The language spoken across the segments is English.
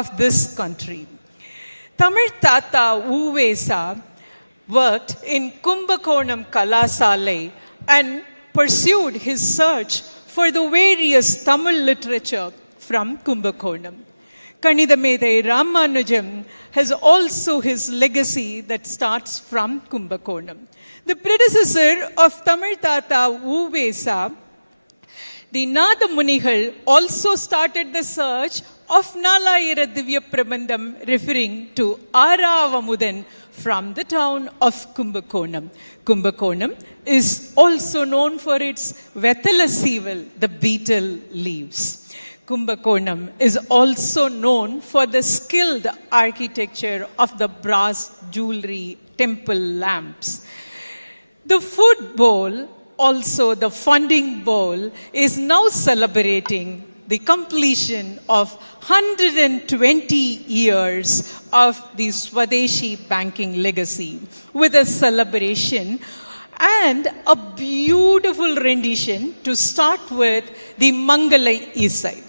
of this country. Tamil Tata Uvesa worked in Kumbakonam Kalasalai and pursued his search for the various Tamil literature from Kumbakonam. Kanidamedai Ramanujam has also his legacy that starts from Kumbakonam. The predecessor of Tamil Tata Uvesa, the Nada Munigal, also started the search of Nalayira Divya Prabandham, referring to Aravamudan from the town of Kumbakonam. Kumbakonam is also known for its Vethala Seeval, the betel leaves. Kumbakonam is also known for the skilled architecture of the brass jewelry temple lamps. The food bowl, also the funding bowl, is now celebrating the completion of 120 years of the Swadeshi Banking Legacy with a celebration and a beautiful rendition to start with the Mangalai Isai.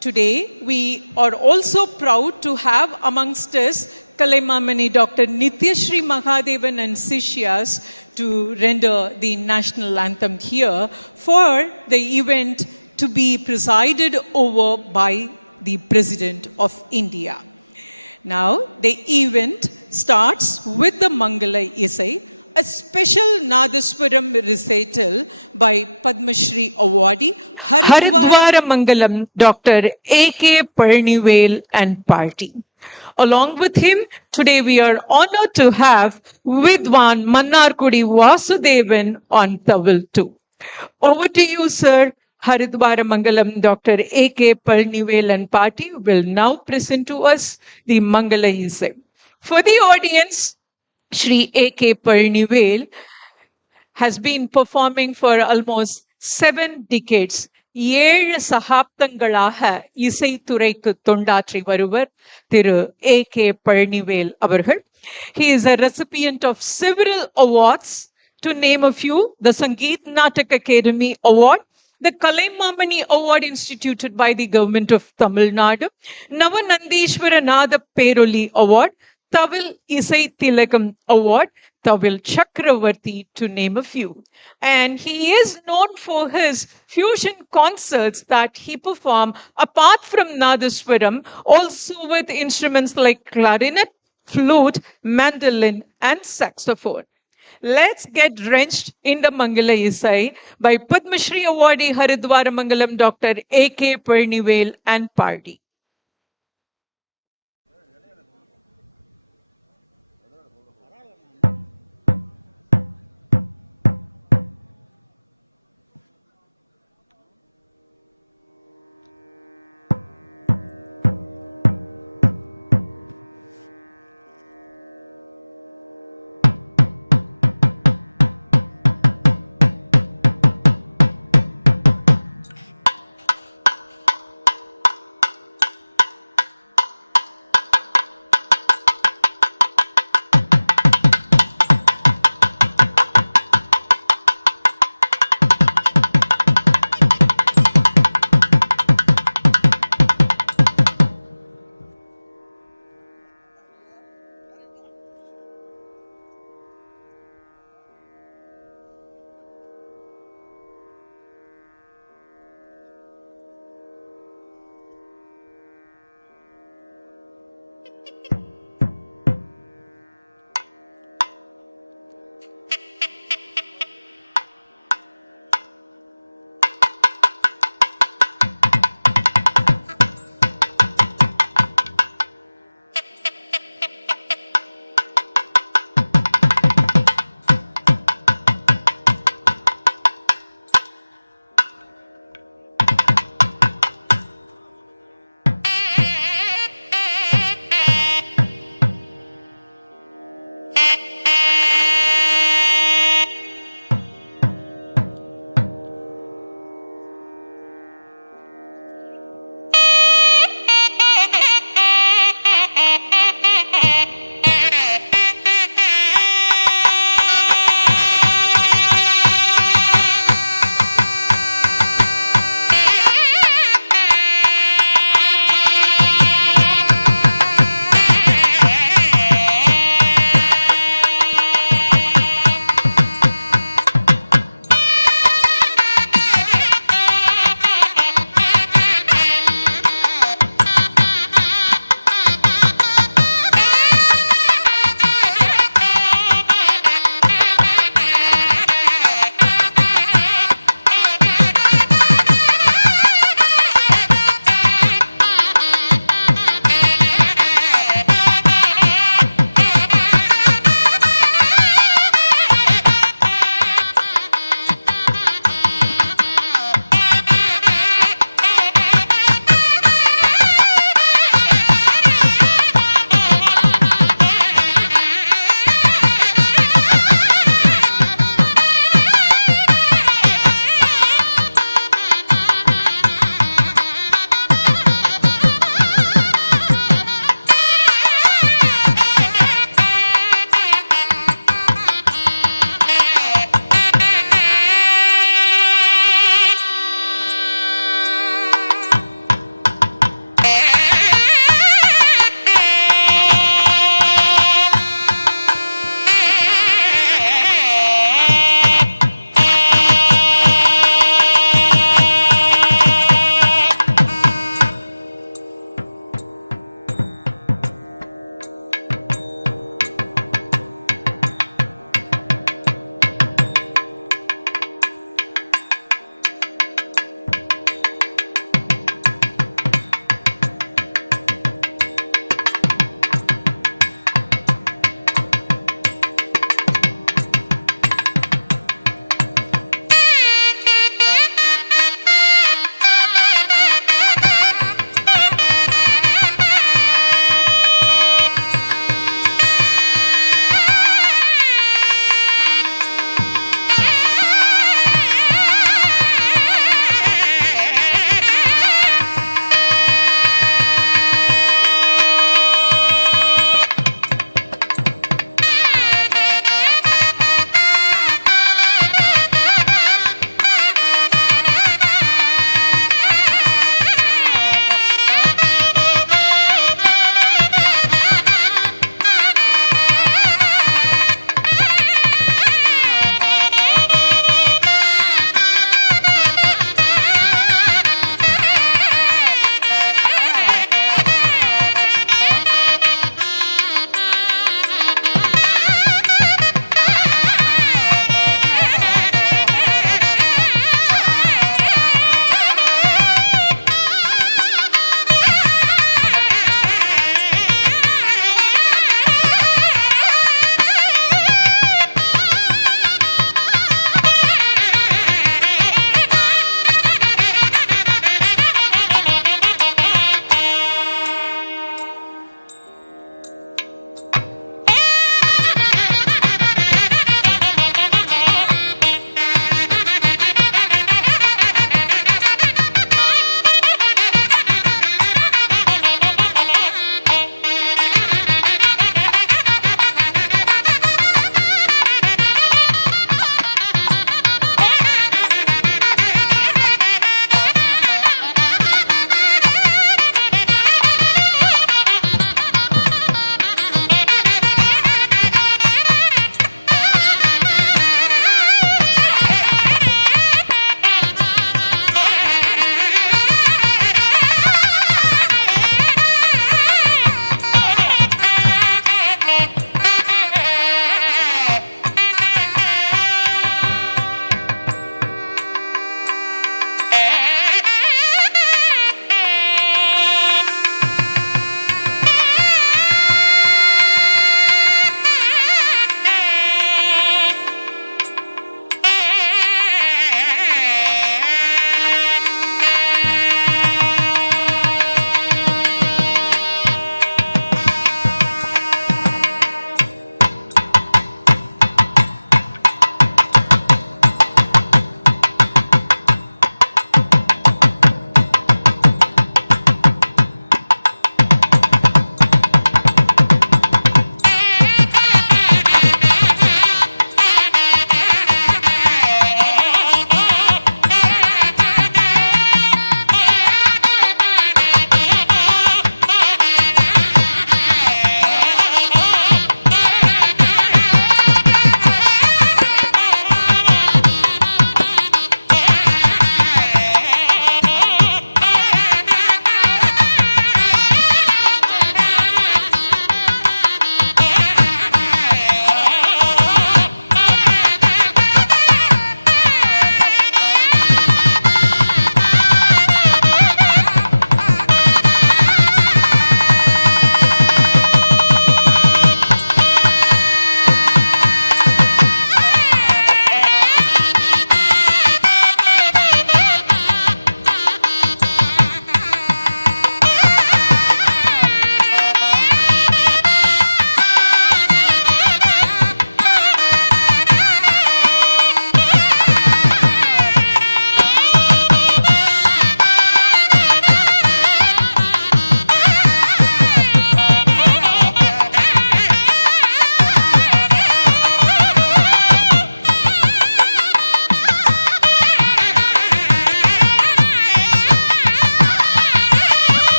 Today, we are also proud to have amongst us Kalaimamani Dr. Nityashri Mahadevan and Sishyas to render the national anthem here for the event to be presided over by the President of India. Now, the event starts with the Mangalai Isai, a special Nadaswaram recital by Padma Shri awardee Haridwara Mangalam Dr. A.K. Parnivel and party. Along with him, today we are honored to have Vidwan Mannarkudi Vasudevan on Tawil too. Over to you, sir. Haridwara Mangalam Dr. A.K. Parnivel and party will now present to us the Mangala Isai. For the audience, Shri A.K. Parnivel has been performing for almost 7 decades. 7 சகாப்தங்களாக இசைத்துறைக்கு தொண்டாற்றி வருவர் திரு A.K. Parnivel அவர்கள். He is a recipient of several awards. To name a few, the Sangeet Natak Academy Award, the Kalaimamani Award instituted by the government of Tamil Nadu, Navanandeshwara Nada Peroli Award, Tawil Isai Tilakam Award, Tawil Chakravarti, to name a few. And he is known for his fusion concerts that he performed apart from Nadaswaram, also with instruments like clarinet, flute, mandolin, and saxophone. Let's get drenched in the Mangala Isai by Padma Shri awardee Haridwara Mangalam Dr. A.K. Parnivel and party.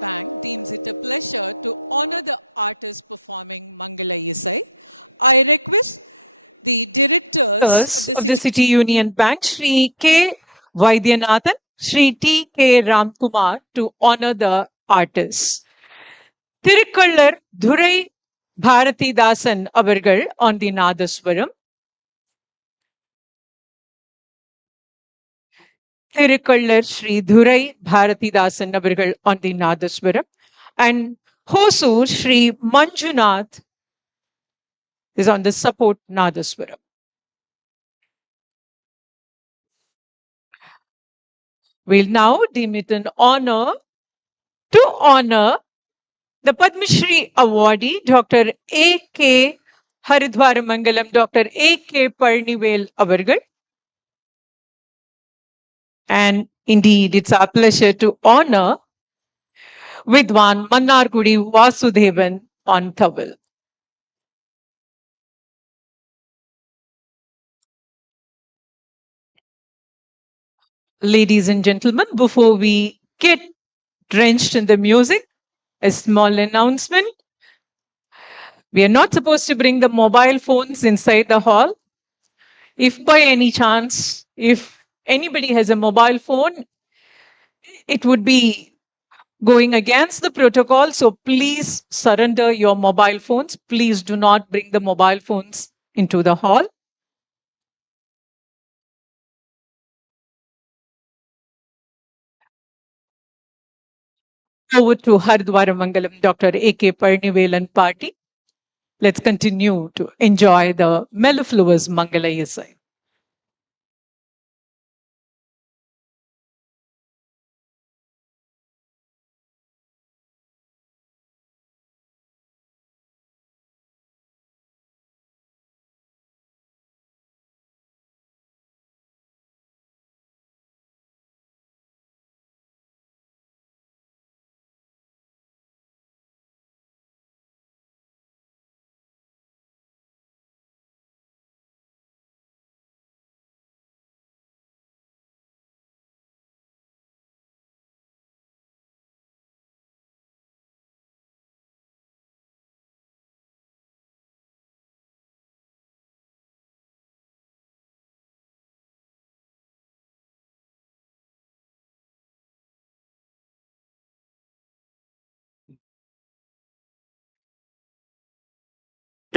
Bank deems it a pleasure to honor the artists performing Mangala Isai. I request the directors of the Of the City City Union Bank, Shri K. Vaidyanathan, Shri T. K. Ramkumar, to honor the artists. Tirukkallar Dhurai Bharathidasan Avargal on the Nadaswaram. Tirukkallar Shri Dhurai Bharathidasan Avargal on the Nadaswaram. And Hosur Shri Manjunath is on the support Nadaswaram. We'll now deem it an honor to honor the Padma Shri awardee, Dr. A.K. Haridwaramangalam, Dr. A.K. Parnivel Avargal. And indeed, it's our pleasure to honor Vidwan Mannargudi Vasudevan on Tawil. Ladies and gentlemen, before we get drenched in the music, a small announcement. We are not supposed to bring the mobile phones inside the hall. If by any chance, if anybody has a mobile phone, it would be going against the protocol. So please surrender your mobile phones. Please do not bring the mobile phones into the hall. Over to Haridwaramangalam, Dr. A.K. Parnivelan Party. Let's continue to enjoy the mellifluous Mangala Isai.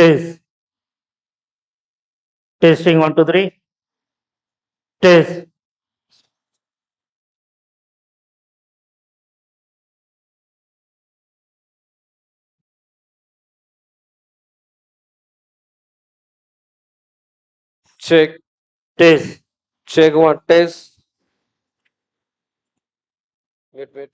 Test. Testing 1, 2, 3. Test. Check, Test. check one, test. Wait.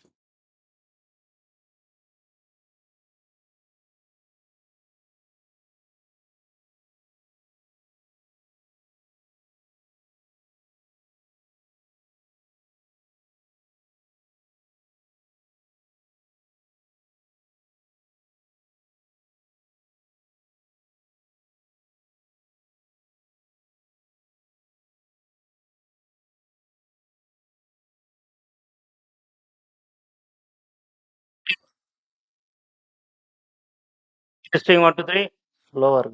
Testing 1, 2, 3. Lower.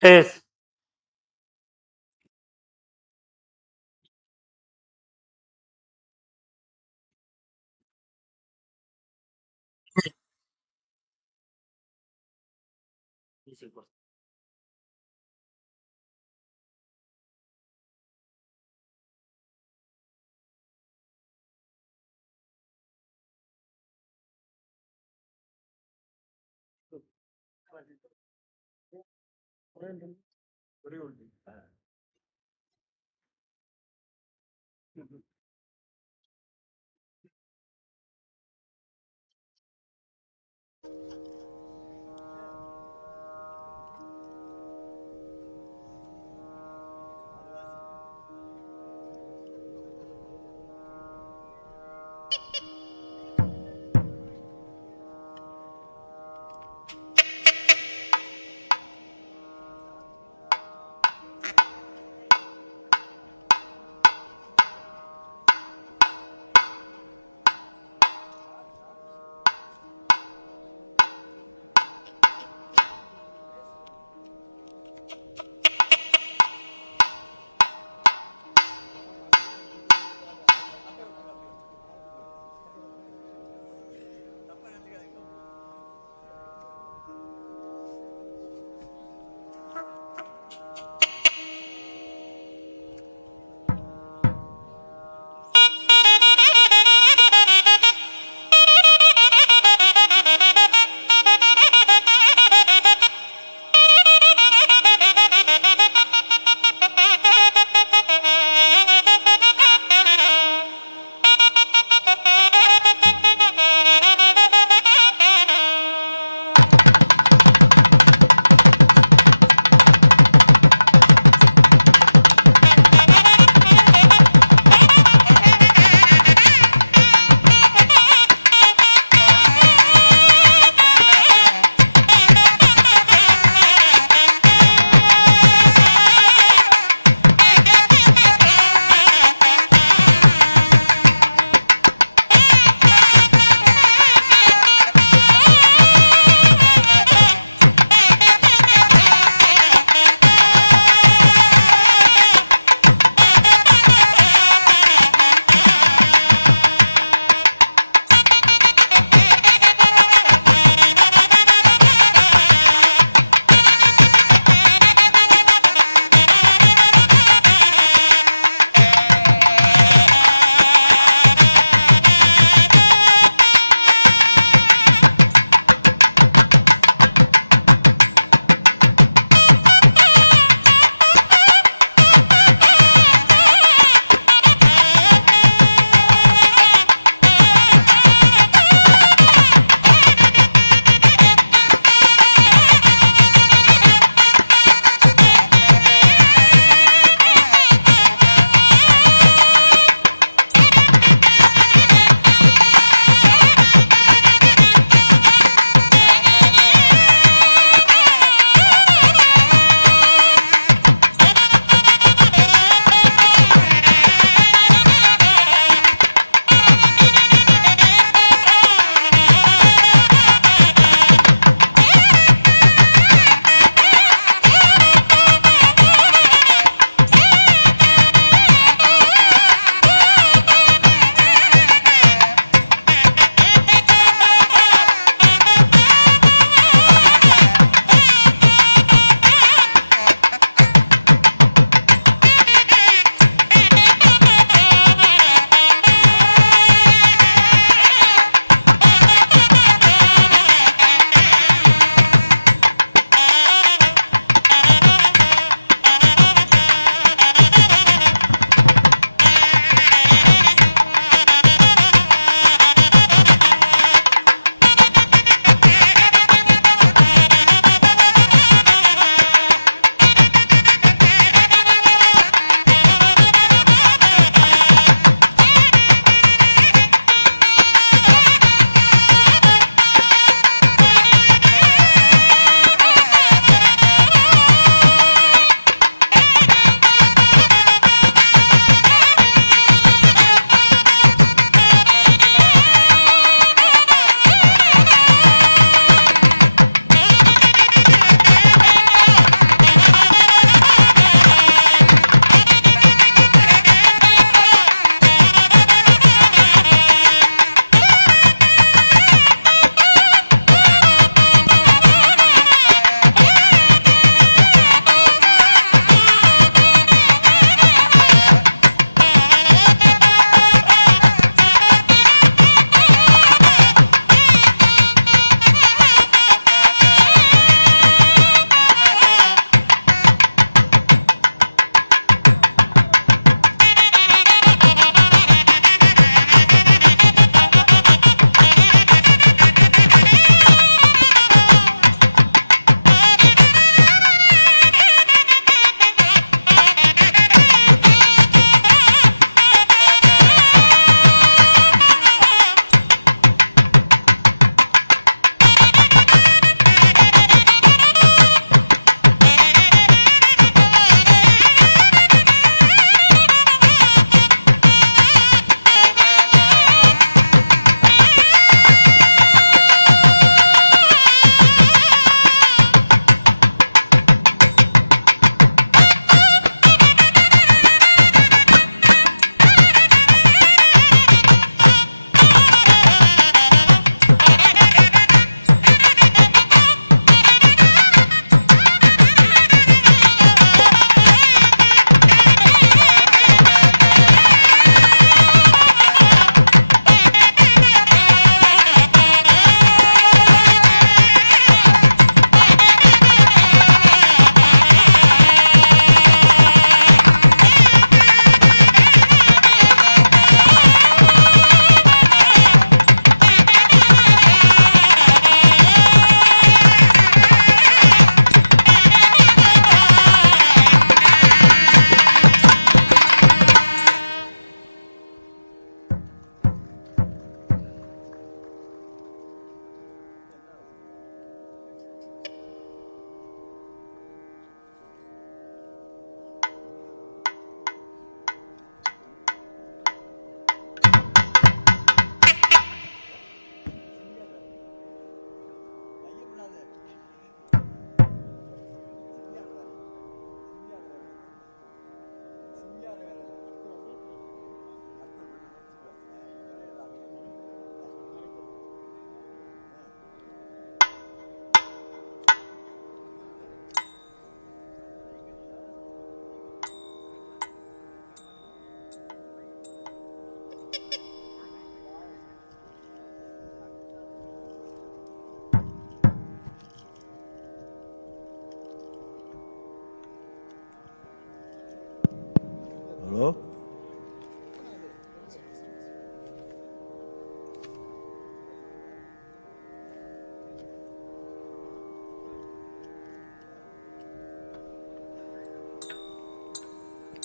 Test.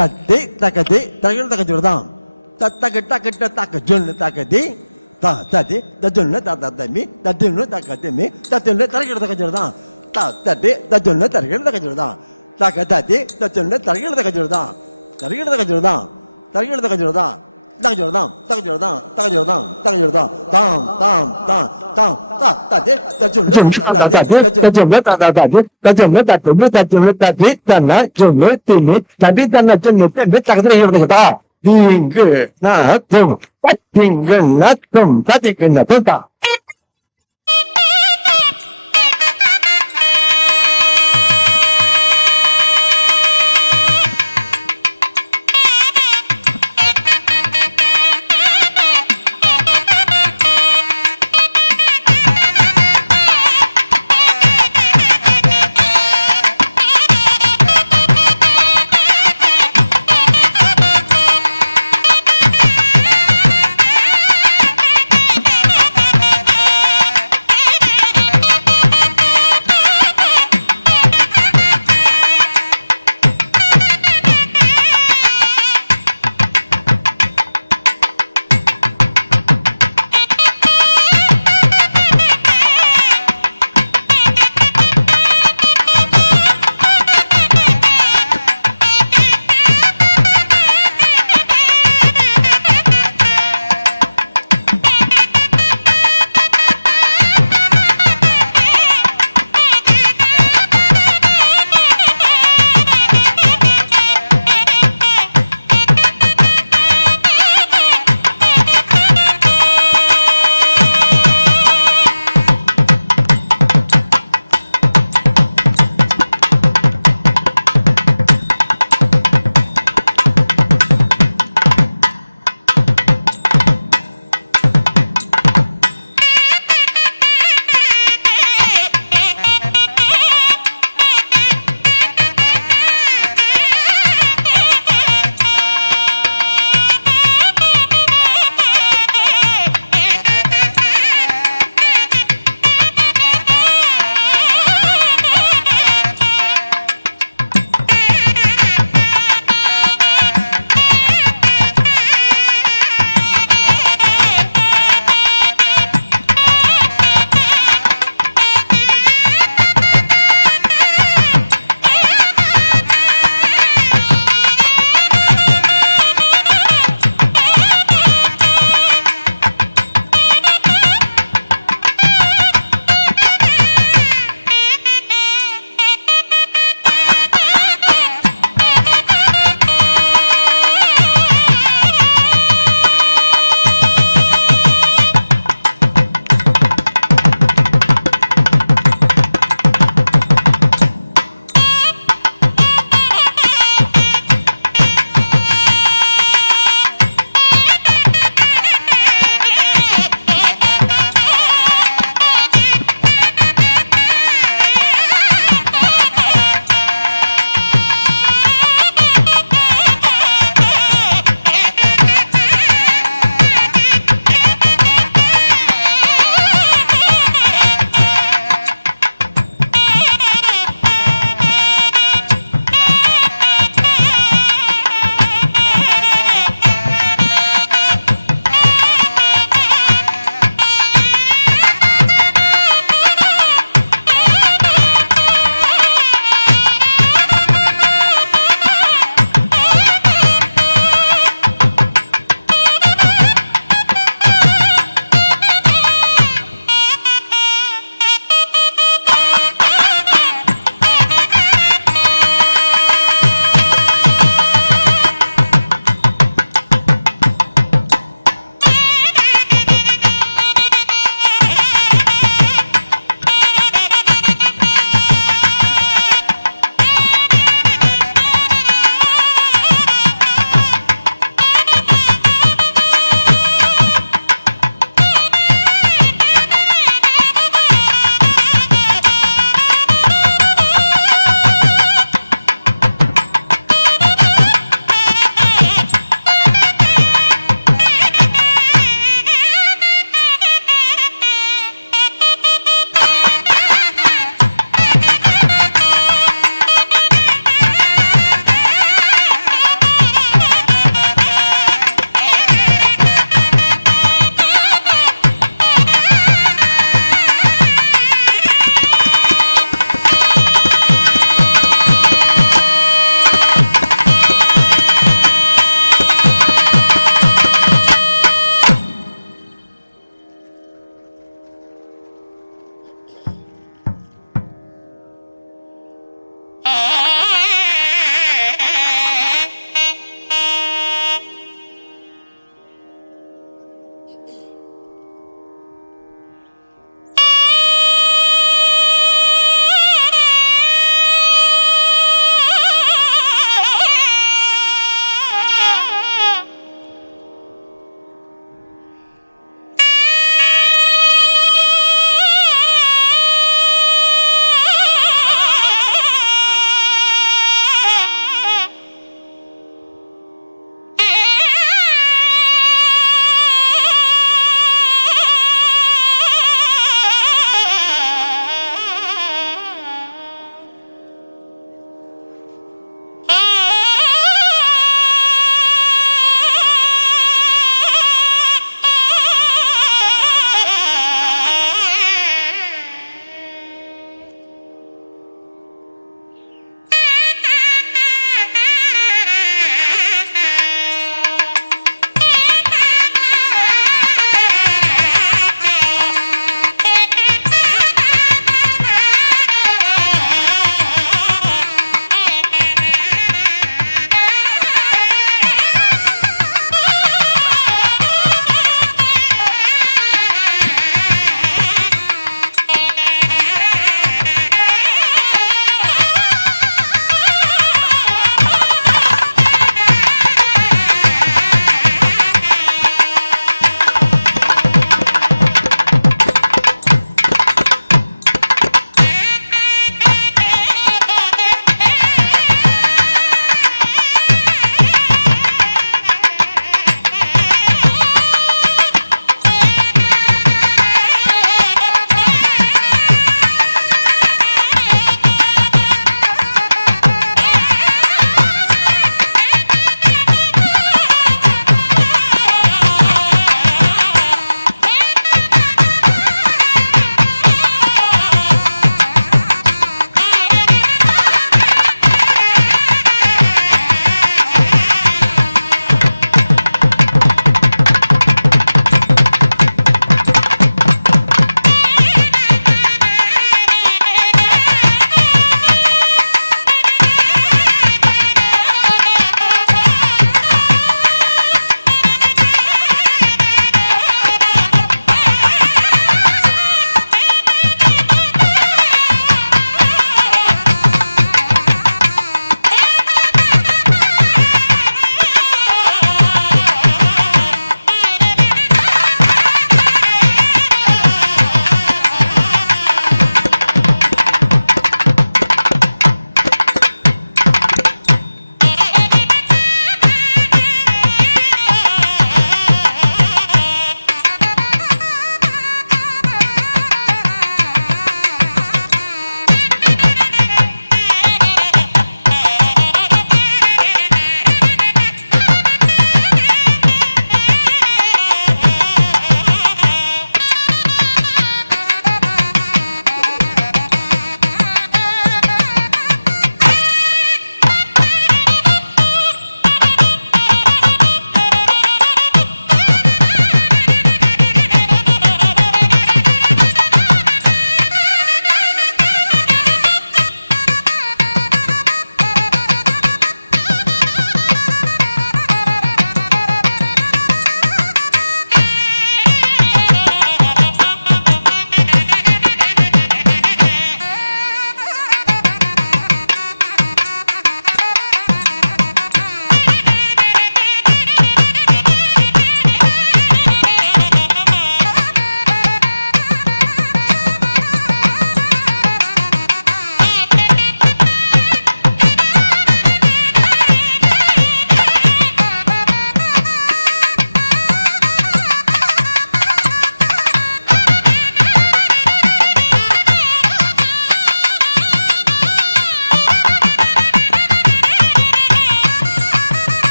தத்தி தக்கதி தரகிட தக்க ஜுடதாம் தக்க டக்க தக்க ஜொன்னு தக்கதி தத்தி தஜொன்னு தத்தமி தத்துன்னு தக்கத்திமி தத்துன்னு தரகிட தக்க ஜுடதாம் தத்தி தஜொன்னு தரகிட தக்க ஜுடதாம் தக்க தத்தி தஜொன்னு தரகிட தக்க ஜுடதாம் தரகிட தக்க ஜுடதாம் தரகிட தக்க ஜுடதாம் தக்க ஜுடதாம் தக்க ஜுடதாம் தக்க ஜுடதாம் தக்க ஜுடதாம் தாம் தாம் தாம் தாம் தத்தி தஜொன்னு தஜொன்னு தஜொன்னு தத்துன்னு தத்தி தன்ன ஜொன்னு திமி தத்தி தன்ன ஜொன்னு தெம்பி தக்கத்துல எழுதுகிட்டா தீங்கு நத்தும் தத்திங்கு நத்தும் தத்திக்கு நத்தும் தான்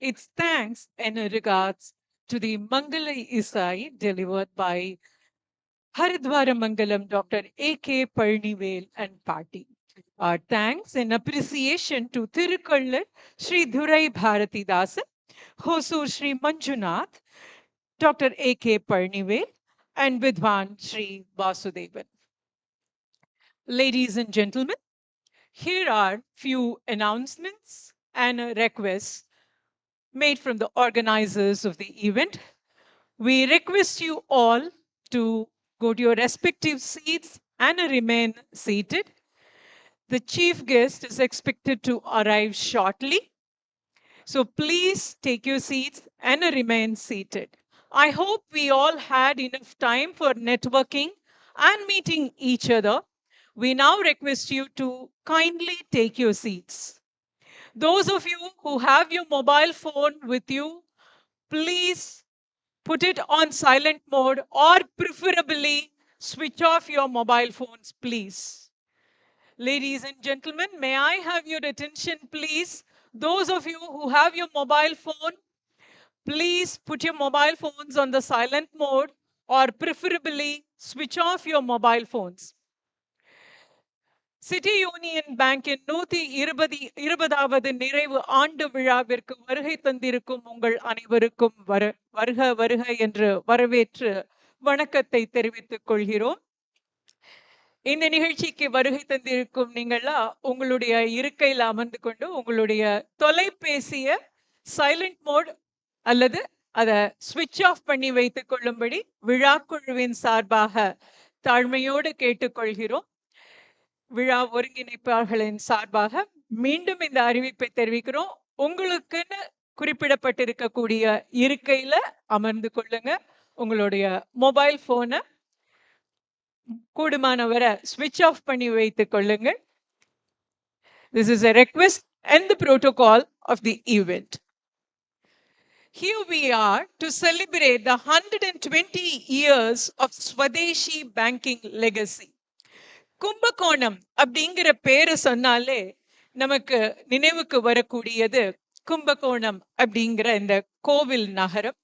Its thanks and regards to the Mangala Isai delivered by Haridwara Mangalam Dr. A.K. Parnivel and party. Our thanks and appreciation to Thirukallar Sri Dhurai Bharatidasan, Hosur Sri Manjunath, Dr. A.K. Parnivel, and Vidwan Sri Vasudevan. Ladies and gentlemen, here are few announcements and requests made from the organizers of the event. We request you all to go to your respective seats and remain seated. The chief guest is expected to arrive shortly. So please take your seats and remain seated. I hope we all had enough time for networking and meeting each other. We now request you to kindly take your seats. Those of you who have your mobile phone with you, please put it on silent mode or preferably switch off your mobile phones, please. Ladies and gentlemen, may I have your attention, please? Those of you who have your mobile phone, please put your mobile phones on the silent mode or preferably switch off your mobile phones. City Union பேங்கின் 120வது நிறைவு ஆண்டு விழாவிற்கு வருகை தந்திருக்கும் உங்கள் அனைவருக்கும் வருக வருக என்று வரவேற்று வணக்கத்தை தெரிவித்துக் கொள்கிறோம். இந்த நிகழ்ச்சிக்கு வருகை தந்திருக்கும் நீங்களா உங்களுடைய இருக்கையில் அமர்ந்து கொண்டு உங்களுடைய தொலைபேசிய சைலண்ட் மோட் அல்லது அதை ஸ்விட்ச் ஆஃப் பண்ணி வைத்துக் கொள்ளும்படி விழா குழுவின் சார்பாக தாழ்மையோடு கேட்டுக்கொள்கிறோம். விழா ஒருங்கிணைப்பாளர்களின் சார்பாக மீண்டும் இந்த அறிவிப்பை தெரிவிக்கிறோம். உங்களுக்குன்னு குறிப்பிடப்பட்டிருக்கக்கூடிய இருக்கையில அமர்ந்து கொள்ளுங்க. உங்களுடைய மொபைல் போனை கூடுமானவரை ஸ்விட்ச் ஆஃப் பண்ணி வைத்துக் கொள்ளுங்கள். This is a request and the protocol of the event. Here we are to celebrate the 120 years of Swadeshi Banking Legacy. Kumbakonam அப்படிங்கிற பேரு சொன்னாலே நமக்கு நினைவுக்கு வரக்கூடியது கும்பகோணம் அப்படிங்கிற இந்த கோவில் நகரம்.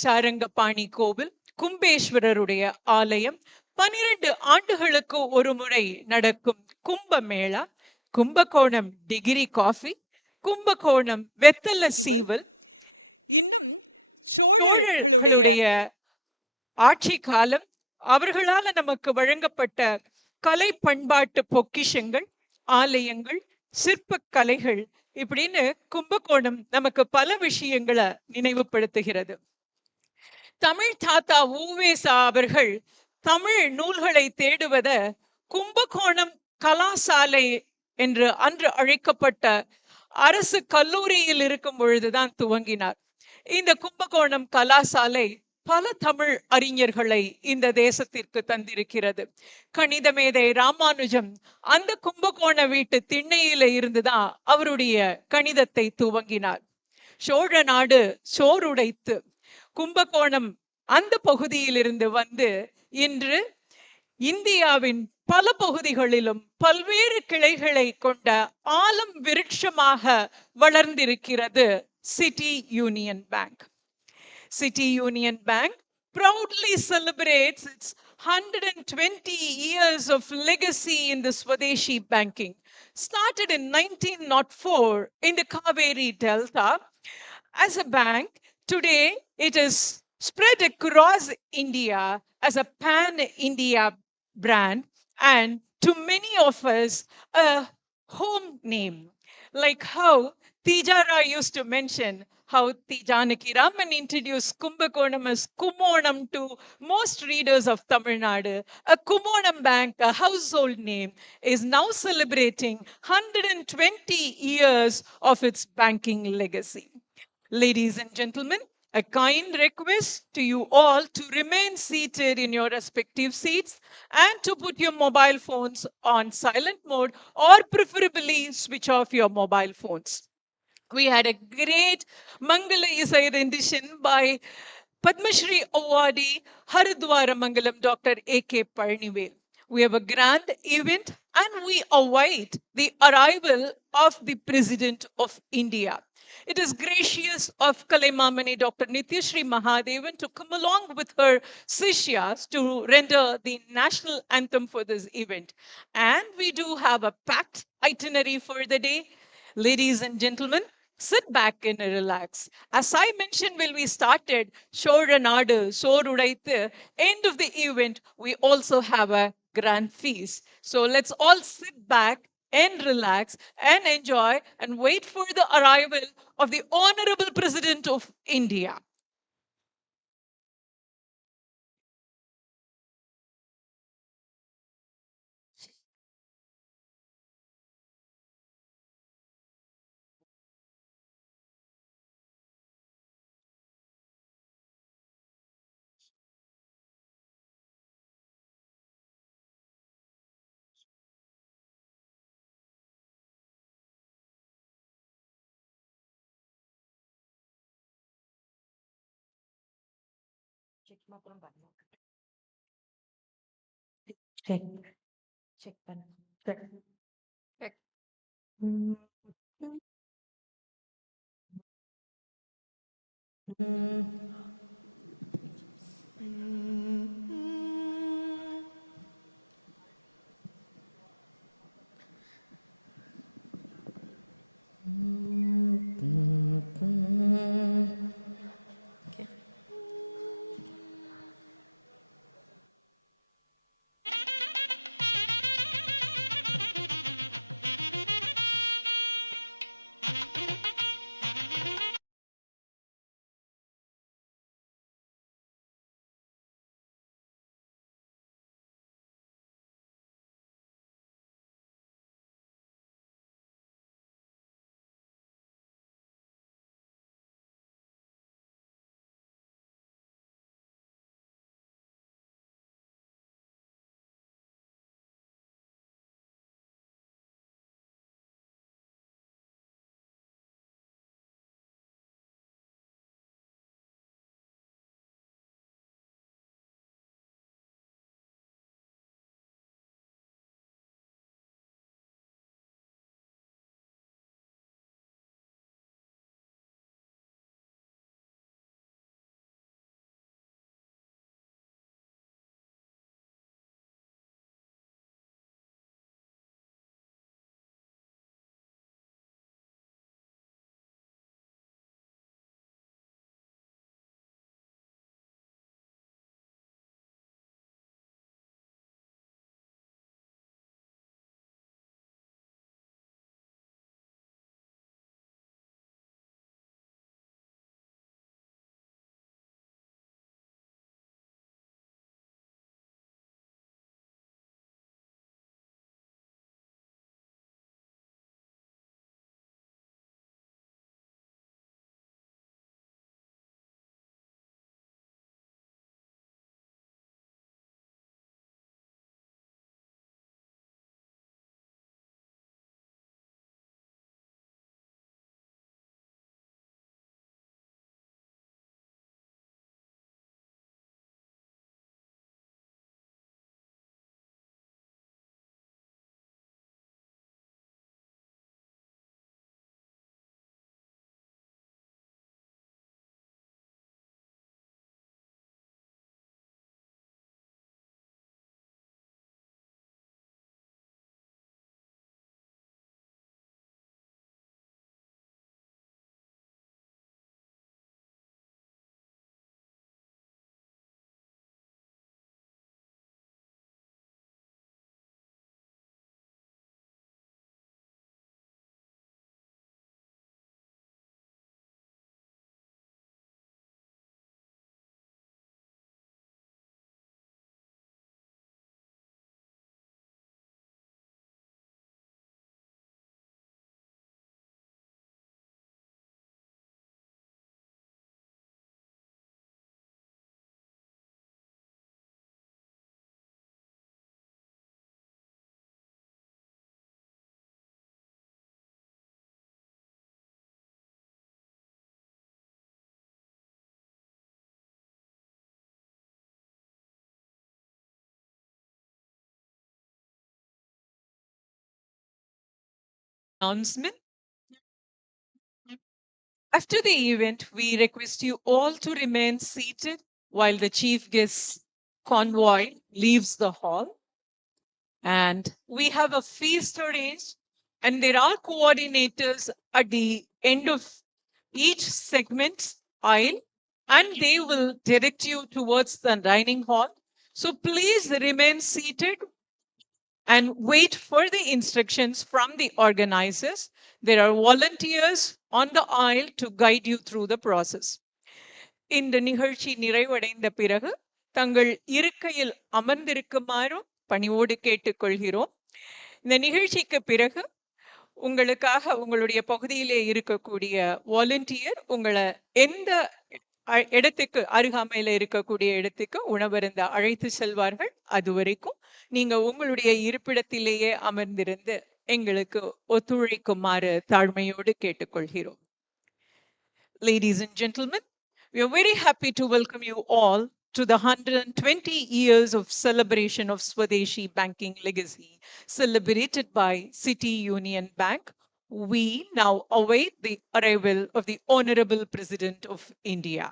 சாரங்கபாணி கோவில், கும்பேஸ்வரருடைய ஆலயம், 12 ஆண்டுகளுக்கு ஒரு முறை நடக்கும் கும்பமேளா, கும்பகோணம் டிகிரி காஃபி, கும்பகோணம் வெத்தல சீவல், இன்னும் சோழர்களுடைய ஆட்சி காலம், அவர்களால நமக்கு வழங்கப்பட்ட கலை பண்பாட்டு பொக்கிஷங்கள், ஆலயங்கள், சிற்ப கலைகள், இப்படின்னு கும்பகோணம் நமக்கு பல விஷயங்களை நினைவுபடுத்துகிறது. தமிழ் தாத்தா ஊவேசா அவர்கள் தமிழ் நூல்களை தேடுவத கும்பகோணம் கலாசாலை என்று அன்று அழைக்கப்பட்ட அரசு கல்லூரியில் இருக்கும் பொழுதுதான் துவங்கினார். இந்த கும்பகோணம் கலாசாலை பல தமிழ் அறிஞர்களை இந்த தேசத்திற்கு தந்திருக்கிறது. கணித மேதை ராமானுஜம் அந்த கும்பகோண வீட்டு திண்ணையில இருந்துதான் அவருடைய கணிதத்தை துவங்கினார். சோழ நாடு சோறுடைத்து கும்பகோணம் அந்த பகுதியிலிருந்து வந்து இன்று இந்தியாவின் பல பகுதிகளிலும் பல்வேறு கிளைகளை கொண்ட ஆலம் விருட்சமாக வளர்ந்திருக்கிறது City Union Bank. City Union Bank proudly celebrates its 120 years of legacy in the Swadeshi banking. Started in 1904 in the Kaveri Delta as a bank, today it is spread across India as a pan-India brand and to many of us a home name. Like how Tijara used to mention how Janaki Raman introduced Kumbakonam as Kumonam to most readers of Tamil Nadu. A Kumonam bank, a household name, is now celebrating 120 years of its banking legacy. Ladies and gentlemen, a kind request to you all to remain seated in your respective seats and to put your mobile phones on silent mode or preferably switch off your mobile phones. We had a great Mangala Isai rendition by Padma Shri awardee Haridwara Mangalam Dr. A.K. Parnivel. We have a grand event and we await the arrival of the President of India. It is gracious of Kalaimamani Dr. Nityashri Mahadevan to come along with her Sishyas to render the national anthem for this event. And we do have a packed itinerary for the day. Ladies and gentlemen, sit back and relax. As I mentioned when we started Shoranadu, Sorudaithu, end of the event, we also have a grand feast. So let's all sit back and relax and enjoy and wait for the arrival of the Honorable President of India. Check. Check. Check. Check. Announcement. After the event, we request you all to remain seated while the chief guest convoy leaves the hall. And we have a feast arranged, and there are coordinators at the end of each segment aisle, and they will direct you towards the dining hall. So please remain seated and wait for the instructions from the organizers. There are volunteers on the aisle to guide you through the process. இந்த நிகழ்ச்சி நிறைவடைந்த பிறகு தங்கள் இருக்கையில் அமர்ந்திருக்குமாறும் பணிவோடு கேட்டுக்கொள்கிறோம். இந்த நிகழ்ச்சிக்கு பிறகு உங்களுக்காக உங்களுடைய பகுதியிலே இருக்கக்கூடிய வாலண்டியர் உங்களை எந்த இடத்துக்கு அருகாமையில இருக்கக்கூடிய இடத்துக்கு உணவருந்த அழைத்து செல்வார்கள். அது வரைக்கும் நீங்க உங்களுடைய இருப்பிடத்திலேயே அமர்ந்திருந்து எங்களுக்கு ஒத்துழைக்குமாறு தாழ்மையோடு கேட்டுக்கொள்கிறோம். Ladies and gentlemen, we are very happy to welcome you all to the 120 years of celebration of Swadeshi Banking Legacy, celebrated by City Union Bank. We now await the arrival of the Hon'ble President of India.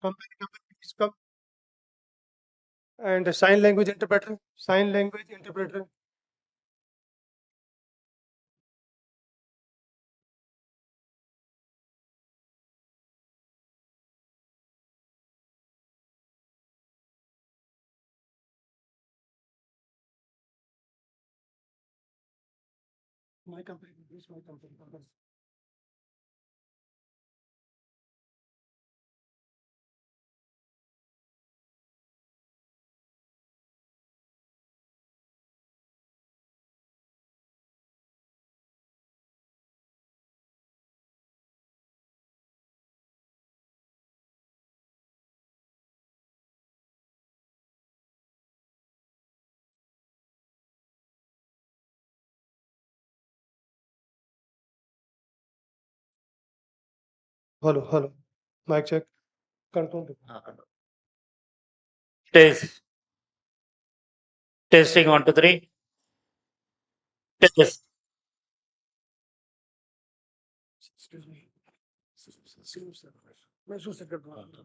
Please come. And sign language interpreter. Sign language interpreter. My company. Please, my company. Hello, hello. Mic check. Confirm. Test. Testing 1, 2, 3. Test. Excuse me. Excuse me.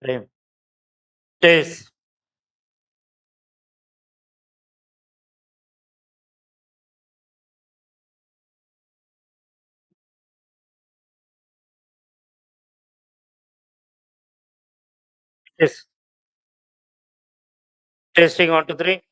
Frame. Test. Test. Testing 1, 2, 3.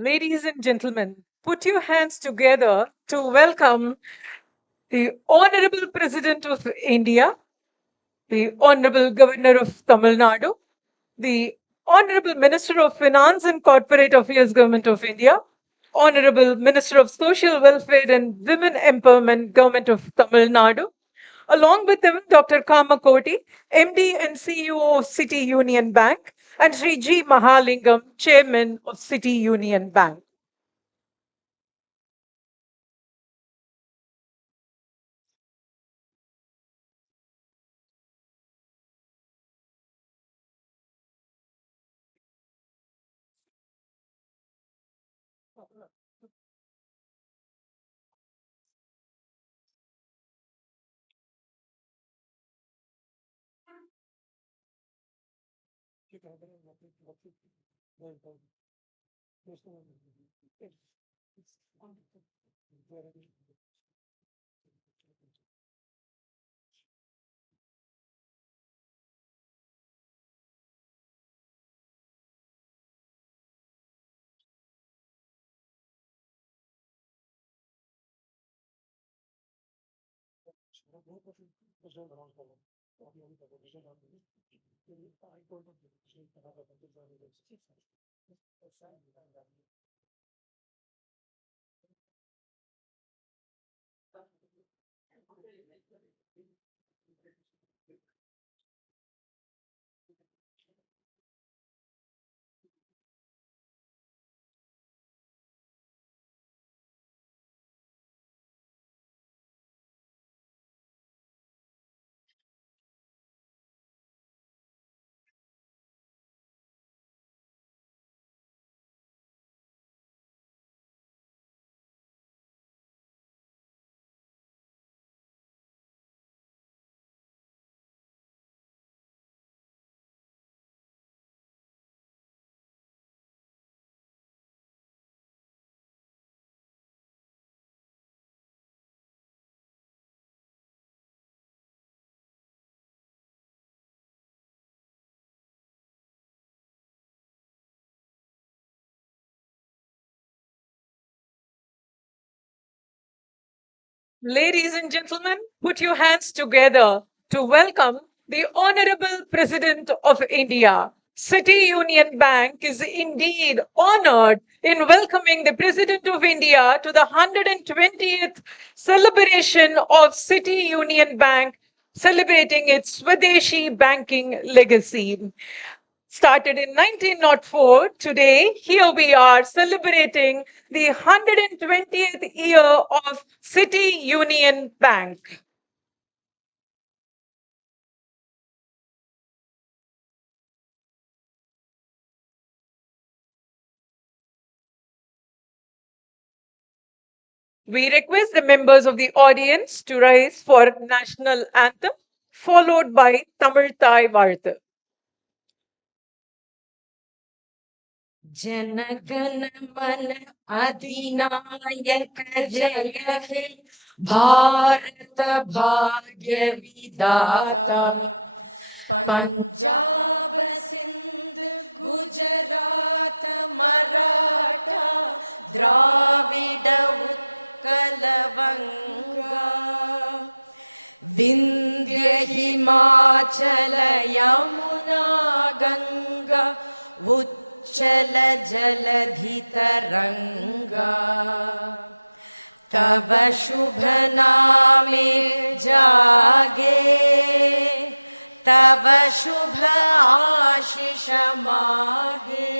Ladies and gentlemen, put your hands together to welcome the Honorable President of India, the Honorable Governor of Tamil Nadu, the Honorable Minister of Finance and Corporate Affairs, Government of India, Honorable Minister of Social Welfare and Women Empowerment, Government of Tamil Nadu. Along with them, Dr. Kamakoti, MD and CEO of City Union Bank, and Sri G. Mahalingam, Chairman of City Union Bank. Ladies and gentlemen, put your hands together to welcome the Honorable President of India. City Union Bank is indeed honored in welcoming the President of India to the 120th celebration of City Union Bank, celebrating its Swadeshi Banking Legacy. Started in 1904, today here we are celebrating the 120th year of City Union Bank. We request the members of the audience to rise for national anthem, followed by Tamil Thai Varthu. जनगण मन अधिनायक जय हे भारत भाग्य विधाता पंजाब सिंध गुजरात मराठा द्राविड उत्कल वंगा विंध्य हिमाचल यमुना गंगा उच्चल जलधि तरंगा तव शुभ नामे जागे तव शुभ आशीष मागे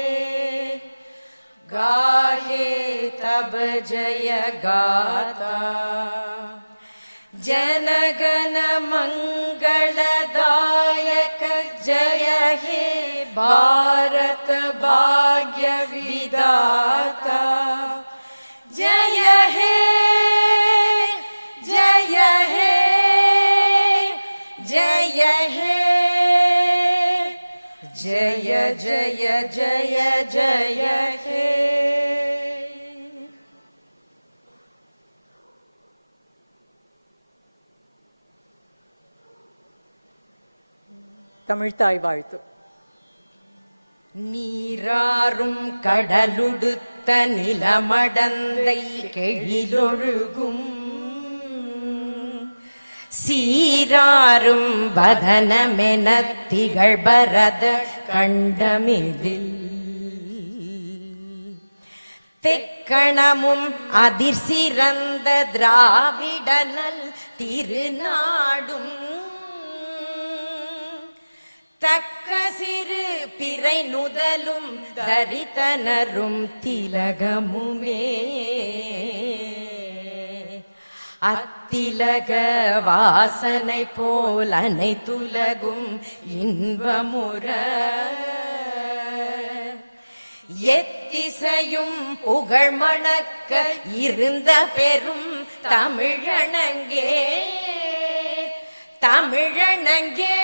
गाहे तब जय गाता जनगण मंगलदायक जय हे भारत भाग्य विधाता जय हे जय हे जय हे जय जय जय जय हे Tamil Thai Varthu. நீராறும் கடலுடுத்த நிலமடந்தை கெழிலொழுகும் சீராரும் வதனமெனத் திகழ்பரத கண்டமிதில் தெக்கணமும் அதிர் சிறந்த திராவிடனல் திருநாடும் தக்க சிறு பிறை நுதலும் தரித்தனரும் திலகமுமே அத்திலக வாசனை போல் அனைத்துலகும் இன்பமுற எத்திசையும் புகழ் மணக்க இருந்த பெரும் தமிழனங்கே தமிழனங்கே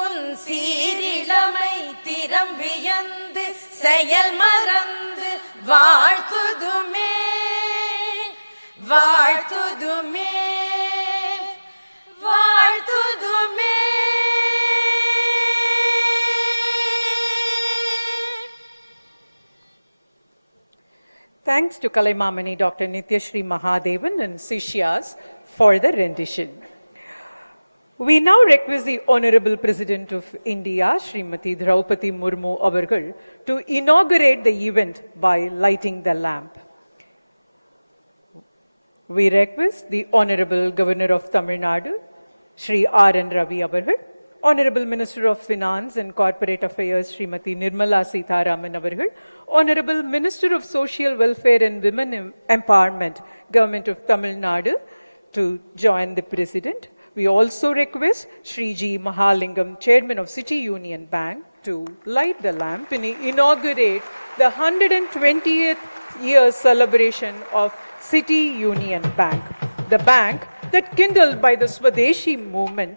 உன் சீரிழமை திறம் வியந்து செயல் மறந்து வாழ்த்துதுமே வாழ்த்துதுமே வாழ்த்துதுமே. Thanks to Kalaimamani Dr. Nityashri Mahadevan and Sishyas for the rendition. We now request the Honorable President of India, Srimati Droupadi Murmu avargal, to inaugurate the event by lighting the lamp. We request the Honorable Governor of Tamil Nadu, Shri R.N. Ravi avargal, Honorable Minister of Finance and Corporate Affairs, Srimati Nirmala Sitharaman avargal, Honorable Minister of Social Welfare and Women Empowerment, Government of Tamil Nadu, to join the President. We also request Shri G. Mahalingam, Chairman of City Union Bank, to light the lamp and inaugurate the 120th year celebration of City Union Bank, the bank that kindled by the Swadeshi movement,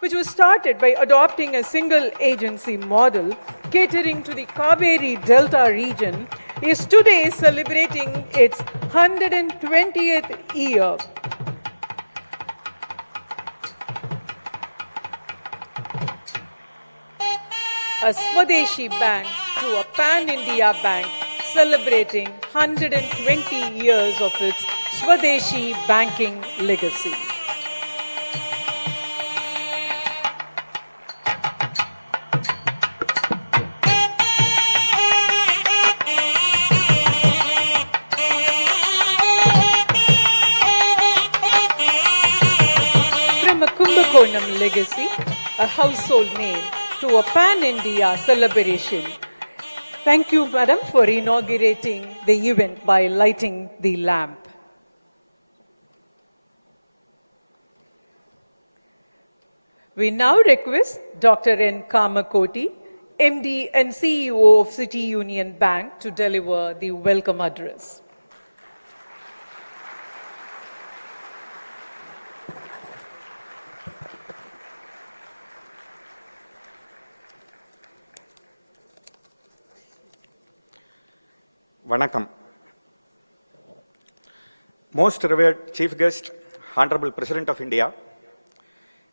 which was started by adopting a single agency model catering to the Kaveri Delta region, is today celebrating its 120th year. A Swadeshi bank to a pan-India bank celebrating 120 years of its Swadeshi Banking Legacy. From a Kumbakonam legacy, a household name, to a pan-India celebration. Thank you, Madam, for inaugurating the event by lighting the lamp. We now request Dr. N. Kamakoti, MD and CEO of City Union Bank, to deliver the welcome address. Vanakkam. Most revered Chief Guest, Hon'ble President of India,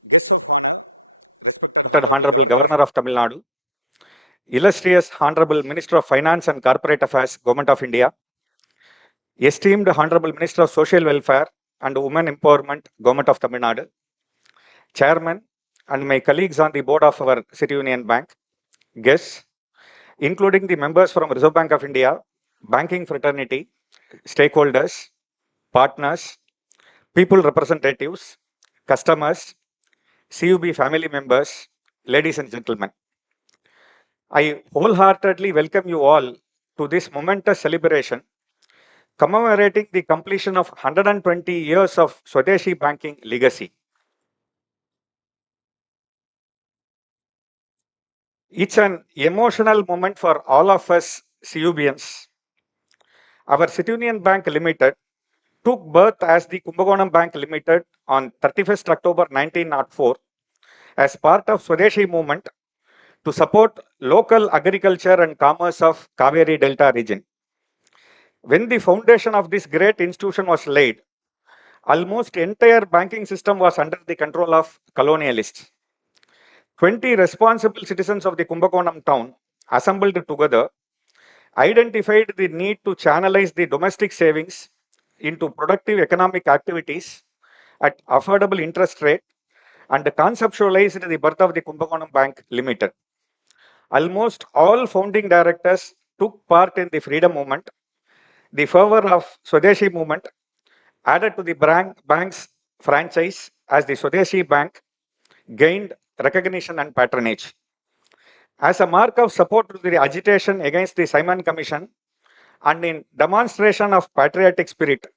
Guests of Honor, respected Hon'ble Governor of Tamil Nadu, illustrious Hon'ble Minister of Finance and Corporate Affairs, Government of India, esteemed Hon'ble Minister of Social Welfare and Women Empowerment, Government of Tamil Nadu, Chairman and my colleagues on the board of our City Union Bank, guests, including the members from Reserve Bank of India, banking fraternity, stakeholders, partners, people representatives, customers, CUB family members, ladies and gentlemen. I wholeheartedly welcome you all to this momentous celebration commemorating the completion of 120 years of Swadeshi Banking Legacy. It's an emotional moment for all of us CUBians. Our City Union Bank Limited took birth as the Kumbakonam Bank Limited on 31st October 1904 as part of Swadeshi movement to support local agriculture and commerce of Kaveri Delta region. When the foundation of this great institution was laid, almost entire banking system was under the control of colonialists. 20 responsible citizens of the Kumbakonam town assembled together, identified the need to channelize the domestic savings into productive economic activities at affordable interest rate and conceptualized the birth of the Kumbakonam Bank Limited. Almost all founding directors took part in the freedom movement. The fervor of Swadeshi movement added to the bank's franchise as the Swadeshi Bank gained recognition and patronage. As a mark of support to the agitation against the Simon Commission and in demonstration of patriotic spirit,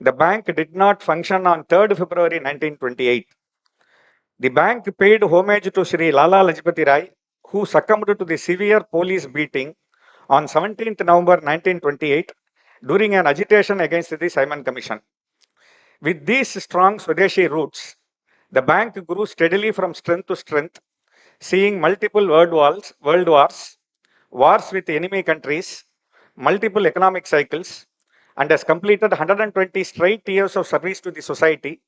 the bank did not function on 3rd February 1928. The bank paid homage to Sri Lala Lajpati Rai, who succumbed to the severe police beating on 17th November 1928 during an agitation against the Simon Commission. With these strong Swadeshi roots, the bank grew steadily from strength to strength, seeing multiple world wars, wars with enemy countries, multiple economic cycles, and has completed 120 straight years of service to the society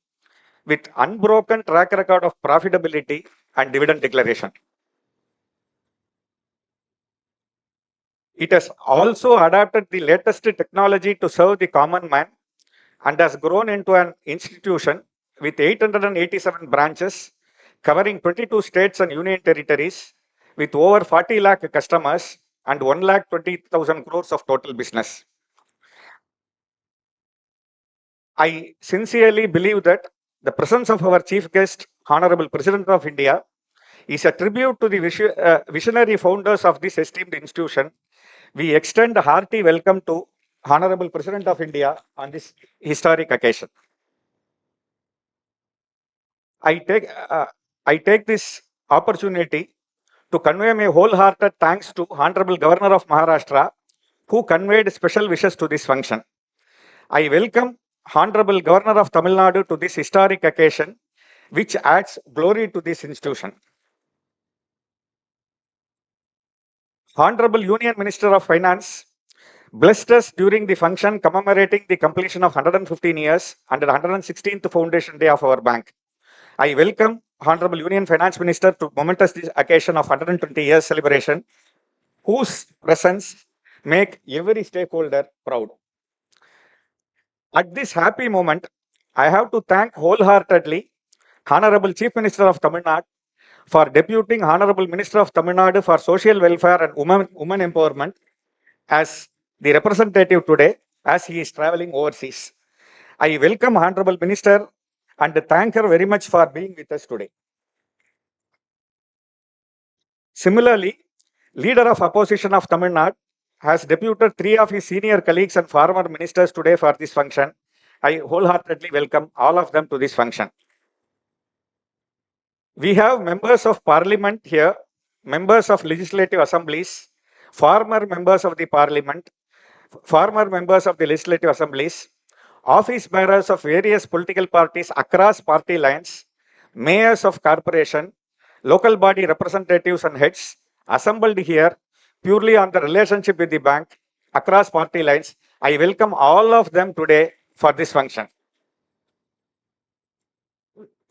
with unbroken track record of profitability and dividend declaration. It has also adapted the latest technology to serve the common man and has grown into an institution with 887 branches covering 22 states and union territories with over 40 lakh customers and 1,20,000 crores of total business. I sincerely believe that the presence of our chief guest, Hon'ble President of India, is a tribute to the visionary founders of this esteemed institution. We extend a hearty welcome to Hon'ble President of India on this historic occasion. I take this opportunity to convey my wholehearted thanks to Honorable Governor of Maharashtra, who conveyed special wishes to this function. I welcome Honorable Governor of Tamil Nadu to this historic occasion, which adds glory to this institution. Honorable Union Minister of Finance blessed us during the function commemorating the completion of 115 years and the 116th foundation day of our bank. I welcome Honorable Union Finance Minister to momentous this occasion of 120 years celebration, whose presence make every stakeholder proud. At this happy moment, I have to thank wholeheartedly Honorable Chief Minister of Tamil Nadu for deputing Honorable Minister of Tamil Nadu for Social Welfare and Women Empowerment as the representative today as he is traveling overseas. I welcome Honorable Minister and thank her very much for being with us today. Similarly, Leader of Opposition of Tamil Nadu has deputed 3 of his senior colleagues and former ministers today for this function. I wholeheartedly welcome all of them to this function. We have members of parliament here, members of legislative assemblies, former members of the parliament, former members of the legislative assemblies, office bearers of various political parties across party lines, mayors of corporation, local body representatives and heads assembled here purely on the relationship with the bank across party lines. I welcome all of them today for this function.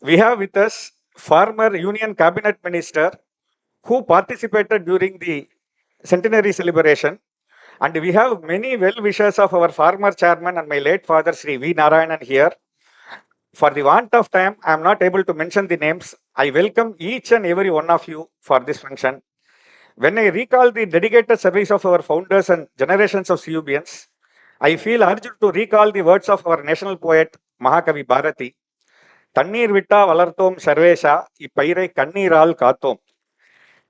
We have with us former Union Cabinet Minister who participated during the centenary celebration. And we have many well-wishers of our former chairman and my late father, Sri V. Narayanan here. For the want of time, I am not able to mention the names. I welcome each and every one of you for this function. When I recall the dedicated service of our founders and generations of CUBians, I feel urged to recall the words of our national poet, Mahakavi Bharati. Tannir vitta valarthom sarvesha, ipairai kanniral kathom.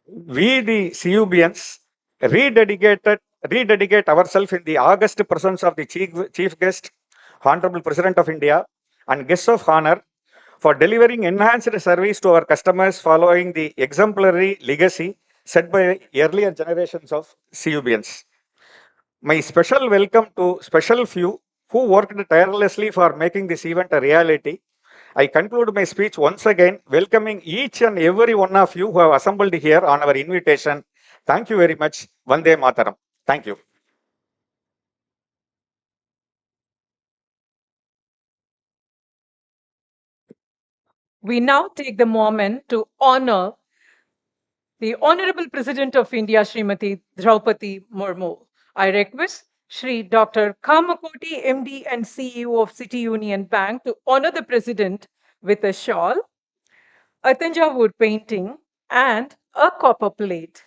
We, the CUBians, rededicate ourselves in the august presence of the chief guest, Honorable President of India, and guests of honor for delivering enhanced service to our customers following the exemplary legacy set by earlier generations of CUBians. My special welcome to special few who worked tirelessly for making this event a reality. I conclude my speech once again, welcoming each and every one of you who have assembled here on our invitation. Thank you very much. Vande Mataram. Thank you. We now take the moment to honor the Honorable President of India, Srimati Droupadi Murmu. I request Shri Dr. Kamakoti, MD and CEO of City Union Bank, to honor the President with a shawl, a Tanjavur painting, and a copper plate.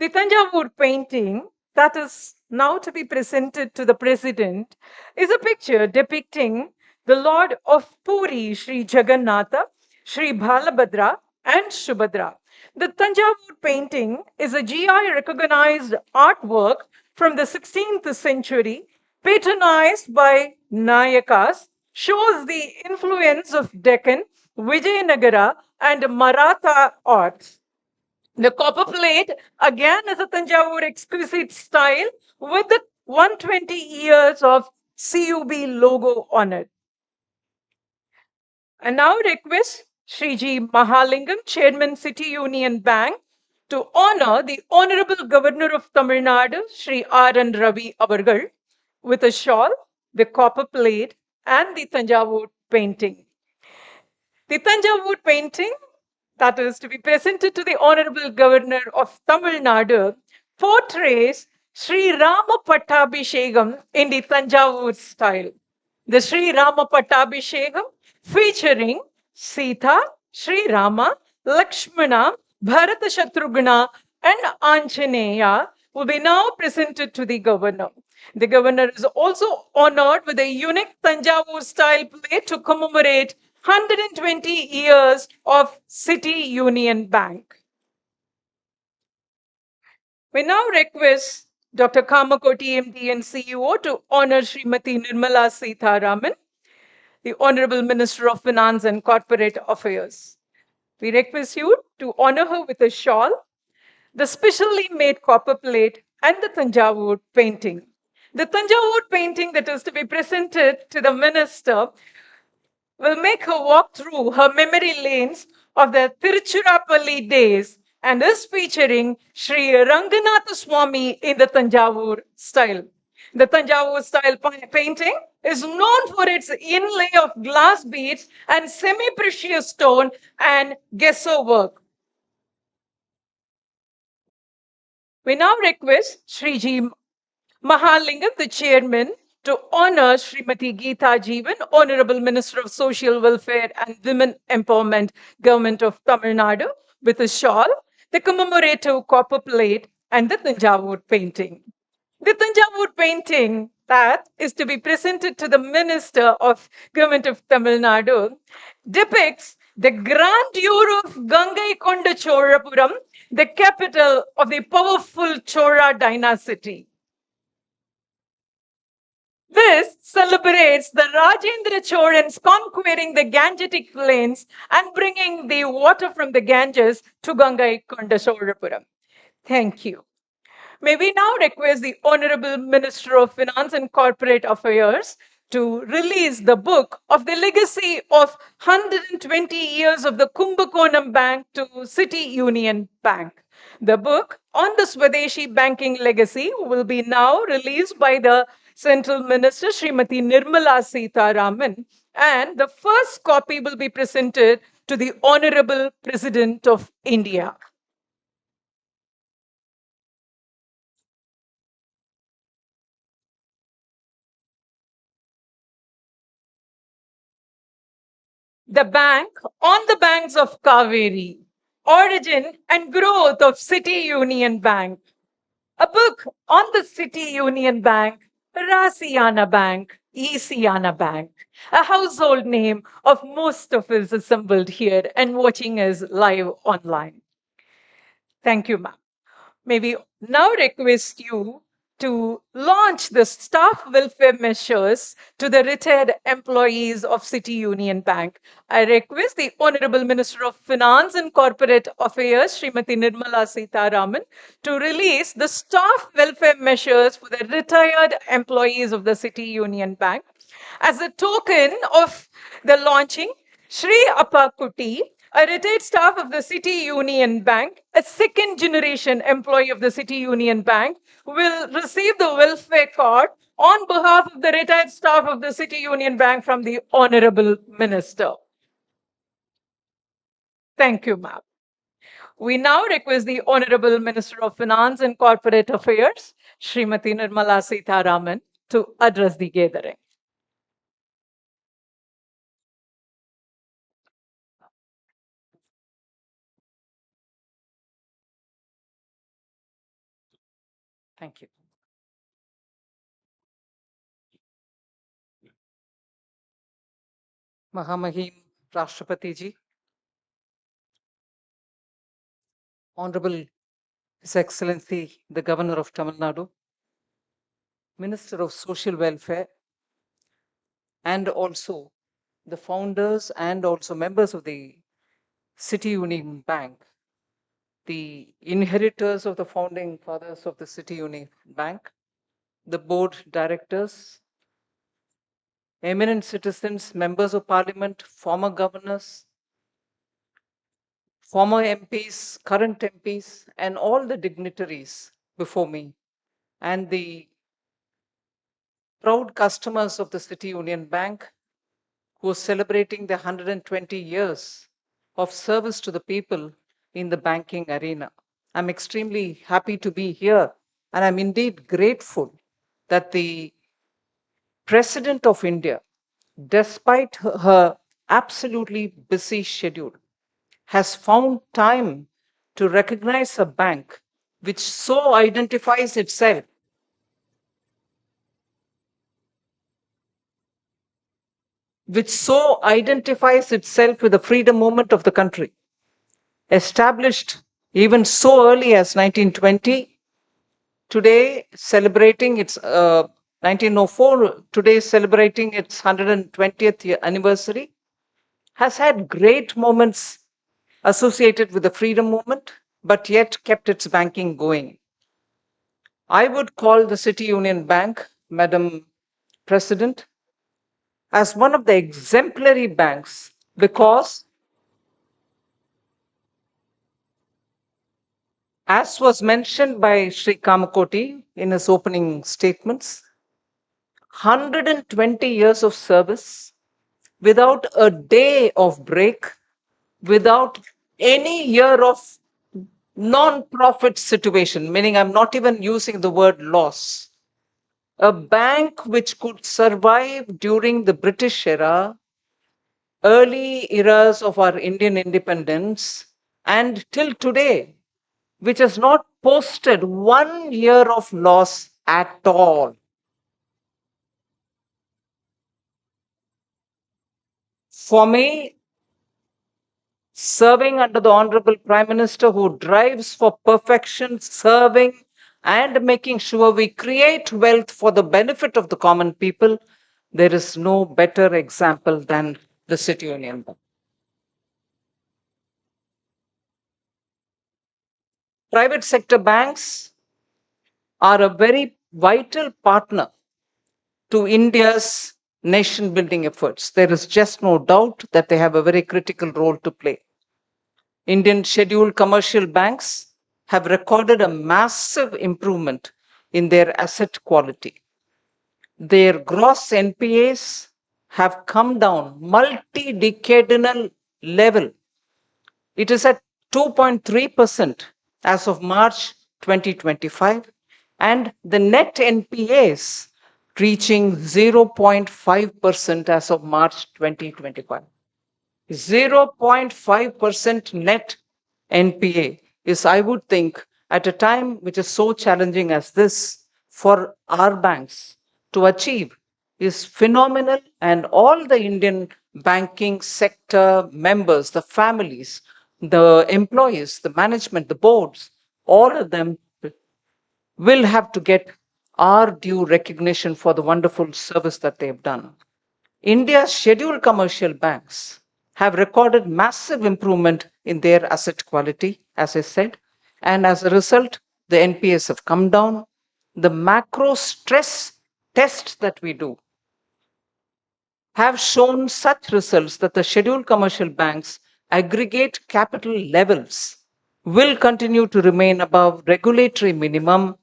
The Tanjavur painting that is now to be presented to the President is a picture depicting the Lord of Puri, Sri Jagannatha, Sri Balabhadra, and Subhadra. The Tanjavur painting is a GI recognized artwork from the 16th century, patronized by Nayakas, shows the influence of Deccan, Vijayanagara, and Maratha arts. The copper plate, again, is a Tanjavur exquisite style with the 120 years of CUB logo on it. I now request Shriji Mahalingam, Chairman City Union Bank, to honor the Honorable Governor of Tamil Nadu, Sri R.N. Ravi Avargal, with a shawl, the copper plate, and the Tanjavur painting. The Tanjavur painting that is to be presented to the Honorable Governor of Tamil Nadu portrays Sri Rama Pattabhishegam in the Tanjavur style. The Sri Rama Pattabhishegam featuring Sita, Sri Rama, Lakshmana, Bharata Shatrughna, and Anjaneya will be now presented to the governor. The governor is also honored with a unique Tanjavur style plate to commemorate 120 years of City Union Bank. We now request Dr. Kamakoti, MD and CEO, to honor Srimati Nirmala Sitharaman, the Honorable Minister of Finance and Corporate Affairs. We request you to honor her with a shawl, the specially made copper plate, and the Tanjavur painting. The Tanjavur painting that is to be presented to the minister will make her walk through her memory lanes of the Tiruchirappalli days and is featuring Sri Ranganatha Swami in the Tanjavur style. The Tanjavur style painting is known for its inlay of glass beads and semi-precious stone and gesso work. We now request Sriji Mahalingam, the chairman, to honor Srimati Geeta Jeevan, Honorable Minister of Social Welfare and Women Empowerment, Government of Tamil Nadu, with a shawl, the commemorative copper plate, and the Tanjavur painting. The Tanjavur painting that is to be presented to the Minister of Government of Tamil Nadu depicts the grandeur of Gangaikonda Chorapuram, the capital of the powerful Chora dynasty. This celebrates the Rajendra Chorans conquering the Gangetic plains and bringing the water from the Ganges to Gangaikonda Chorapuram. Thank you. May we now request the Honorable Minister of Finance and Corporate Affairs to release the book of the legacy of 120 years of the Kumbakonam Bank to City Union Bank. The book on the Swadeshi Banking Legacy will be now released by the Central Minister Srimati Nirmala Sitharaman, and the first copy will be presented to the Honorable President of India. The bank on the banks of Kaveri, origin and growth of City Union Bank. A book on the City Union Bank, Rasiana Bank, Isiana Bank, a household name of most of us assembled here and watching us live online. Thank you, ma'am. May we now request you to launch the staff welfare measures to the retired employees of City Union Bank. I request the Honorable Minister of Finance and Corporate Affairs, Srimati Nirmala Sitharaman, to release the staff welfare measures for the retired employees of the City Union Bank. As a token of the launching, Sri Appakutti, a retired staff of the City Union Bank, a second generation employee of the City Union Bank, will receive the welfare card on behalf of the retired staff of the City Union Bank from the Honorable Minister. Thank you, ma'am. We now request the Honorable Minister of Finance and Corporate Affairs, Srimati Nirmala Sitharaman, to address the gathering. Thank you. Mahamahim Rashtrapati Ji, Honorable His Excellency the Governor of Tamil Nadu, Minister of Social Welfare, and also the founders and also members of the City Union Bank, the inheritors of the founding fathers of the City Union Bank, the board directors, eminent citizens, members of parliament, former governors, former MPs, current MPs, and all the dignitaries before me, and the proud customers of the City Union Bank who are celebrating their 120 years of service to the people in the banking arena. I'm extremely happy to be here, and I'm indeed grateful that the President of India, despite her absolutely busy schedule, has found time to recognize a bank which so identifies itself with the freedom movement of the country. Established even so early as 1920, today celebrating its 1904, today celebrating its 120th anniversary, has had great moments associated with the freedom movement, but yet kept its banking going. I would call the City Union Bank, Madam President, as one of the exemplary banks because, as was mentioned by Sri Kamakoti in his opening statements, 120 years of service without a day of break, without any year of non-profit situation, meaning I'm not even using the word loss. A bank which could survive during the British era, early eras of our Indian independence, and till today, which has not posted 1 year of loss at all. For me, serving under the Honorable Prime Minister who drives for perfection, serving and making sure we create wealth for the benefit of the common people, there is no better example than the City Union Bank. Private sector banks are a very vital partner to India's nation building efforts. There is just no doubt that they have a very critical role to play. Indian scheduled commercial banks have recorded a massive improvement in their asset quality. Their gross NPAs have come down multi-decadal level. It is at 2.3% as of March 2025, and the net NPAs reaching 0.5% as of March 2025. 0.5% net NPA is, I would think, at a time which is so challenging as this for our banks to achieve is phenomenal, and all the Indian banking sector members, the families, the employees, the management, the boards, all of them will have to get our due recognition for the wonderful service that they have done. India's scheduled commercial banks have recorded massive improvement in their asset quality, as I said, and as a result, the NPAs have come down. The macro stress tests that we do have shown such results that the scheduled commercial banks' aggregate capital levels will continue to remain above regulatory minimum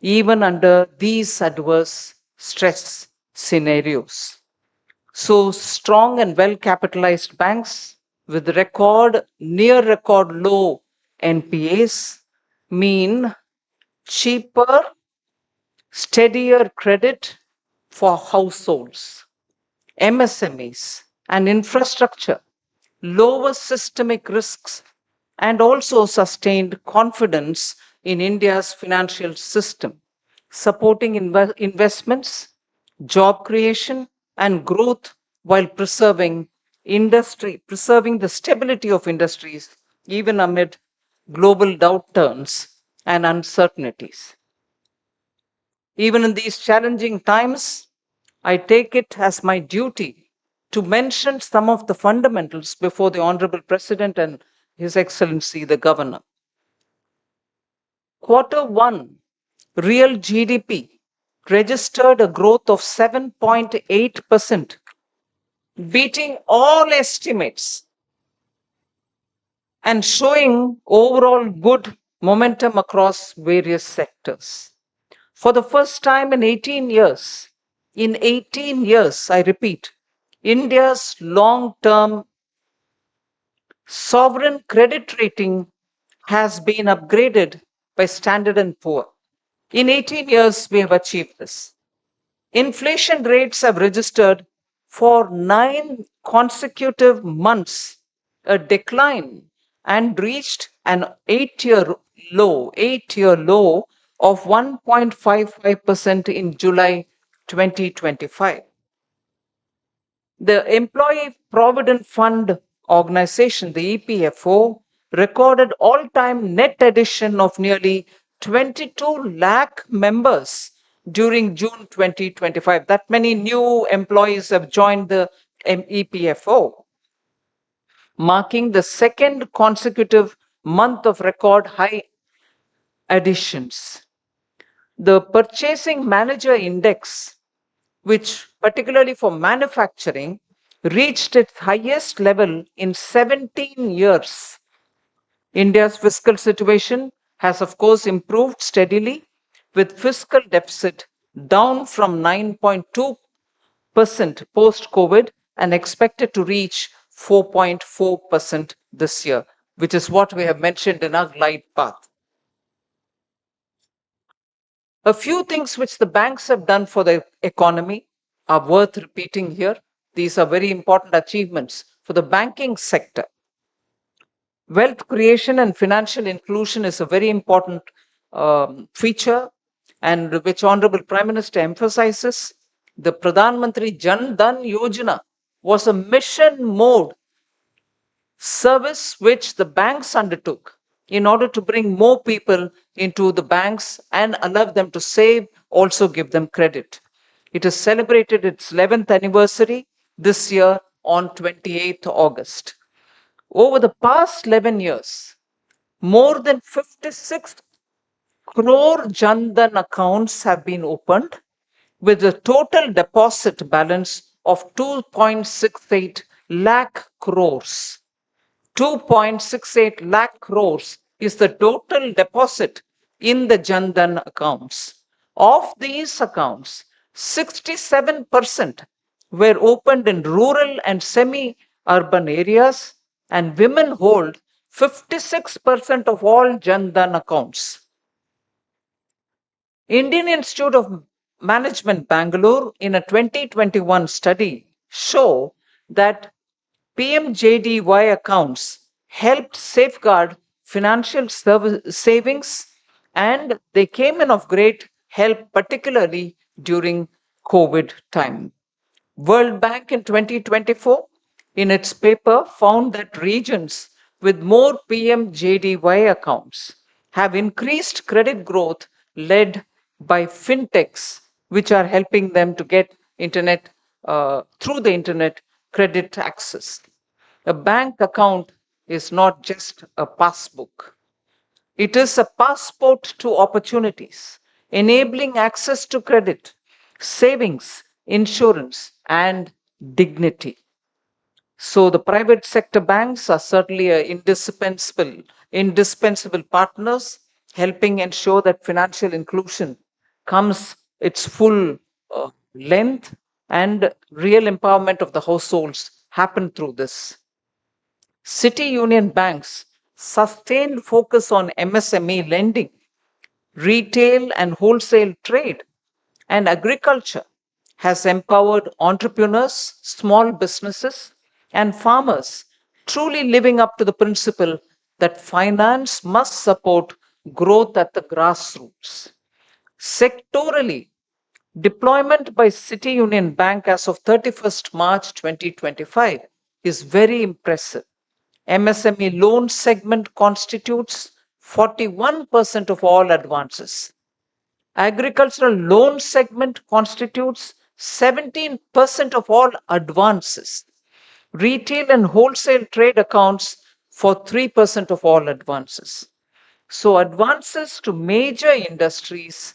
even under these adverse stress scenarios. So strong and well capitalized banks with near record low NPAs mean cheaper, steadier credit for households, MSMEs, and infrastructure, lower systemic risks, and also sustained confidence in India's financial system, supporting investments, job creation, and growth while preserving the stability of industries, even amid global downturns and uncertainties. Even in these challenging times, I take it as my duty to mention some of the fundamentals before the Honorable President and His Excellency the Governor. Quarter one, real GDP registered a growth of 7.8%, beating all estimates and showing overall good momentum across various sectors. For the first time in 18 years, I repeat, India's long-term sovereign credit rating has been upgraded by Standard and Poor. In 18 years, we have achieved this. Inflation rates have registered for 9 consecutive months a decline and reached an 8-year low of 1.55% in July 2025. The Employee Provident Fund Organization, the EPFO, recorded all-time net addition of nearly 22 lakh members during June 2025. That many new employees have joined the EPFO, marking the second consecutive month of record high additions. The Purchasing Manager Index, which particularly for manufacturing, reached its highest level in 17 years. India's fiscal situation has, of course, improved steadily, with fiscal deficit down from 9.2% post-COVID and expected to reach 4.4% this year, which is what we have mentioned in our glide path. A few things which the banks have done for the economy are worth repeating here. These are very important achievements for the banking sector. Wealth creation and financial inclusion is a very important feature, and which Honorable Prime Minister emphasizes. The Pradhan Mantri Jan Dhan Yojana was a mission mode service which the banks undertook in order to bring more people into the banks and allow them to save, also give them credit. It has celebrated its 11th anniversary this year on 28th August. Over the past 11 years, more than 56 crore Jan Dhan accounts have been opened with a total deposit balance of 2.68 lakh crores. 2.68 lakh crores is the total deposit in the Jan Dhan accounts. Of these accounts, 67% were opened in rural and semi-urban areas, and women hold 56% of all Jan Dhan accounts. Indian Institute of Management Bangalore in a 2021 study show that PMJDY accounts helped safeguard financial savings, and they came in of great help, particularly during COVID time. World Bank in 2024, in its paper, found that regions with more PMJDY accounts have increased credit growth led by fintechs, which are helping them to get through the internet credit access. A bank account is not just a passbook. It is a passport to opportunities, enabling access to credit, savings, insurance, and dignity. So the private sector banks are certainly indispensable partners, helping ensure that financial inclusion comes its full length and real empowerment of the households happen through this. City union banks sustained focus on MSME lending, retail and wholesale trade, and agriculture has empowered entrepreneurs, small businesses, and farmers, truly living up to the principle that finance must support growth at the grassroots. Sectorally, deployment by City Union Bank as of 31st March 2025 is very impressive. MSME loan segment constitutes 41% of all advances. Agricultural loan segment constitutes 17% of all advances. Retail and wholesale trade accounts for 3% of all advances. So advances to major industries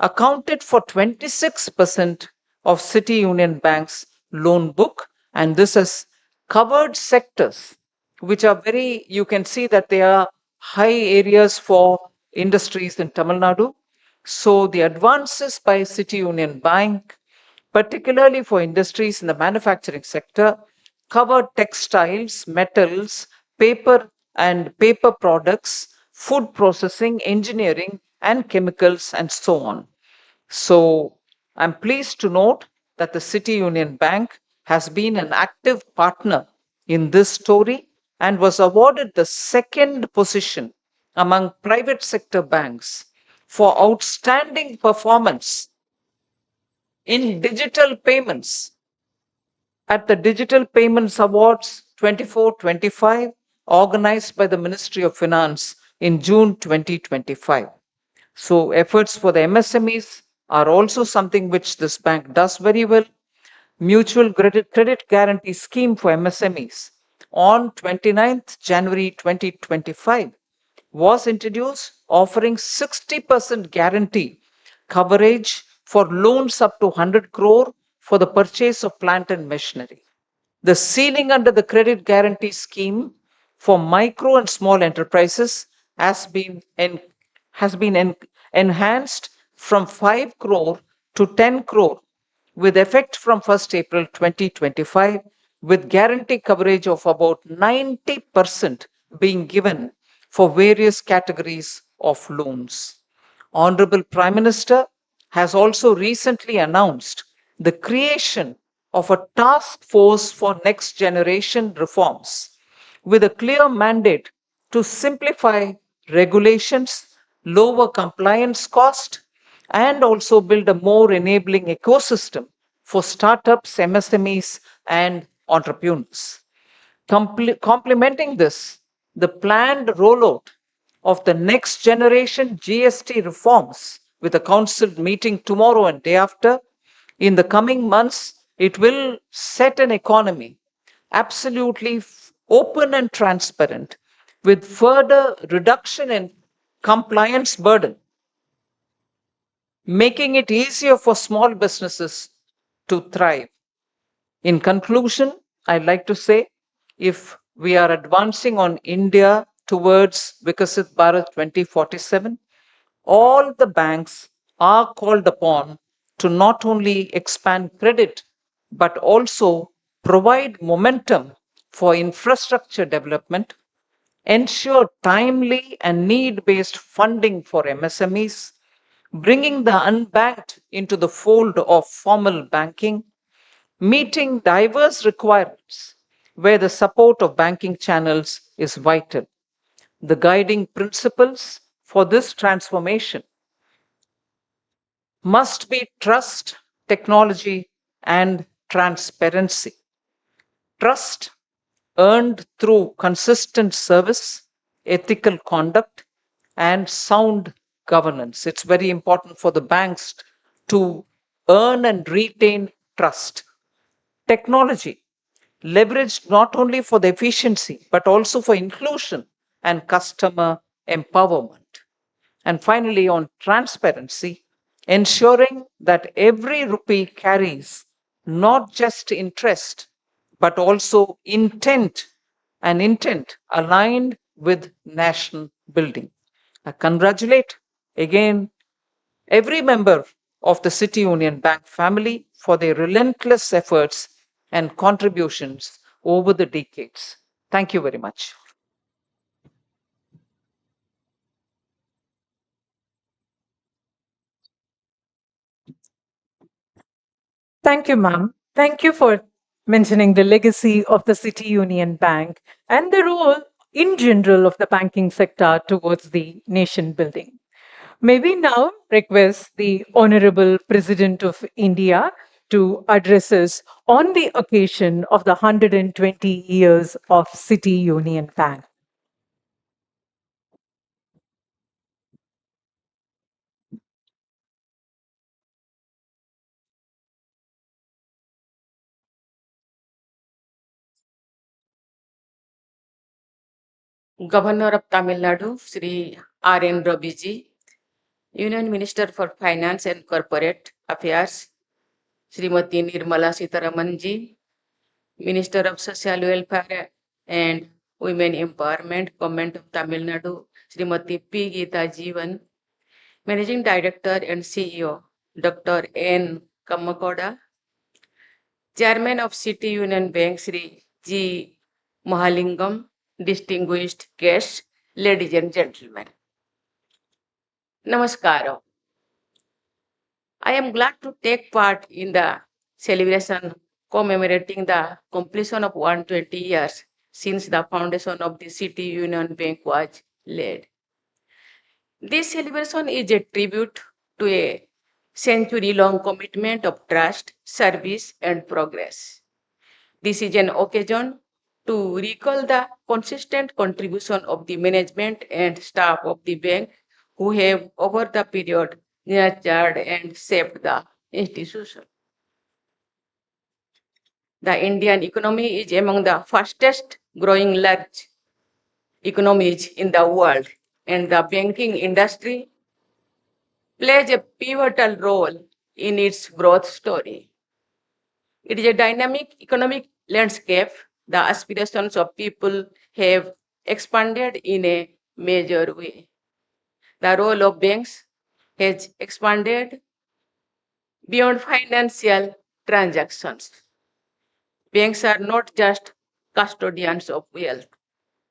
accounted for 26% of City Union Bank's loan book, and this has covered sectors which are very, you can see that they are high areas for industries in Tamil Nadu. So the advances by City Union Bank, particularly for industries in the manufacturing sector, covered textiles, metals, paper and paper products, food processing, engineering, and chemicals, and so on. So I'm pleased to note that the City Union Bank has been an active partner in this story and was awarded the second position among private sector banks for outstanding performance in digital payments at the Digital Payments Awards 24-25 organized by the Ministry of Finance in June 2025. So efforts for the MSMEs are also something which this bank does very well. Mutual credit guarantee scheme for MSMEs on 29th January 2025 was introduced, offering 60% guarantee coverage for loans up to 100 crore for the purchase of plant and machinery. The ceiling under the credit guarantee scheme for micro and small enterprises has been enhanced from 5 crore to 10 crore with effect from 1st April 2025, with guarantee coverage of about 90% being given for various categories of loans. Honorable Prime Minister has also recently announced the creation of a task force for next generation reforms with a clear mandate to simplify regulations, lower compliance cost, and also build a more enabling ecosystem for startups, MSMEs, and entrepreneurs. Complementing this, the planned rollout of the next generation GST reforms with a council meeting tomorrow and day after, in the coming months, it will set an economy absolutely open and transparent with further reduction in compliance burden, making it easier for small businesses to thrive. In conclusion, I'd like to say if we are advancing on India towards Vikasit Bharat 2047, all the banks are called upon to not only expand credit but also provide momentum for infrastructure development, ensure timely and need based funding for MSMEs, bringing the unbanked into the fold of formal banking, meeting diverse requirements where the support of banking channels is vital. The guiding principles for this transformation must be trust, technology, and transparency. Trust earned through consistent service, ethical conduct, and sound governance. It's very important for the banks to earn and retain trust. Technology, leveraged not only for the efficiency, but also for inclusion and customer empowerment. And finally, on transparency, ensuring that every rupee carries not just interest, but also intent, an intent aligned with national building. I congratulate again every member of the City Union Bank family for their relentless efforts and contributions over the decades. Thank you very much. Thank you, ma'am. Thank you for mentioning the legacy of the City Union Bank and the role in general of the banking sector towards the nation building. May we now request the Honorable President of India to address us on the occasion of the 120 years of City Union Bank. Governor of Tamil Nadu, Sri R.N. Ravi, Union Minister for Finance and Corporate Affairs, Srimati Nirmala Sitharaman ji, Minister of Social Welfare and Women Empowerment, Government of Tamil Nadu, Srimati P. Geeta Jeevan, Managing Director and CEO, Dr. N. Kammakoda, Chairman of City Union Bank, Sri G. Mahalingam, distinguished guests, ladies and gentlemen. Namaskaram. I am glad to take part in the celebration commemorating the completion of 120 years since the foundation of the City Union Bank was laid. This celebration is a tribute to a century-long commitment of trust, service, and progress. This is an occasion to recall the consistent contribution of the management and staff of the bank who have over the period nurtured and shaped the institution. The Indian economy is among the fastest growing large economies in the world, and the banking industry plays a pivotal role in its growth story. It is a dynamic economic landscape. The aspirations of people have expanded in a major way. The role of banks has expanded beyond financial transactions. Banks are not just custodians of wealth.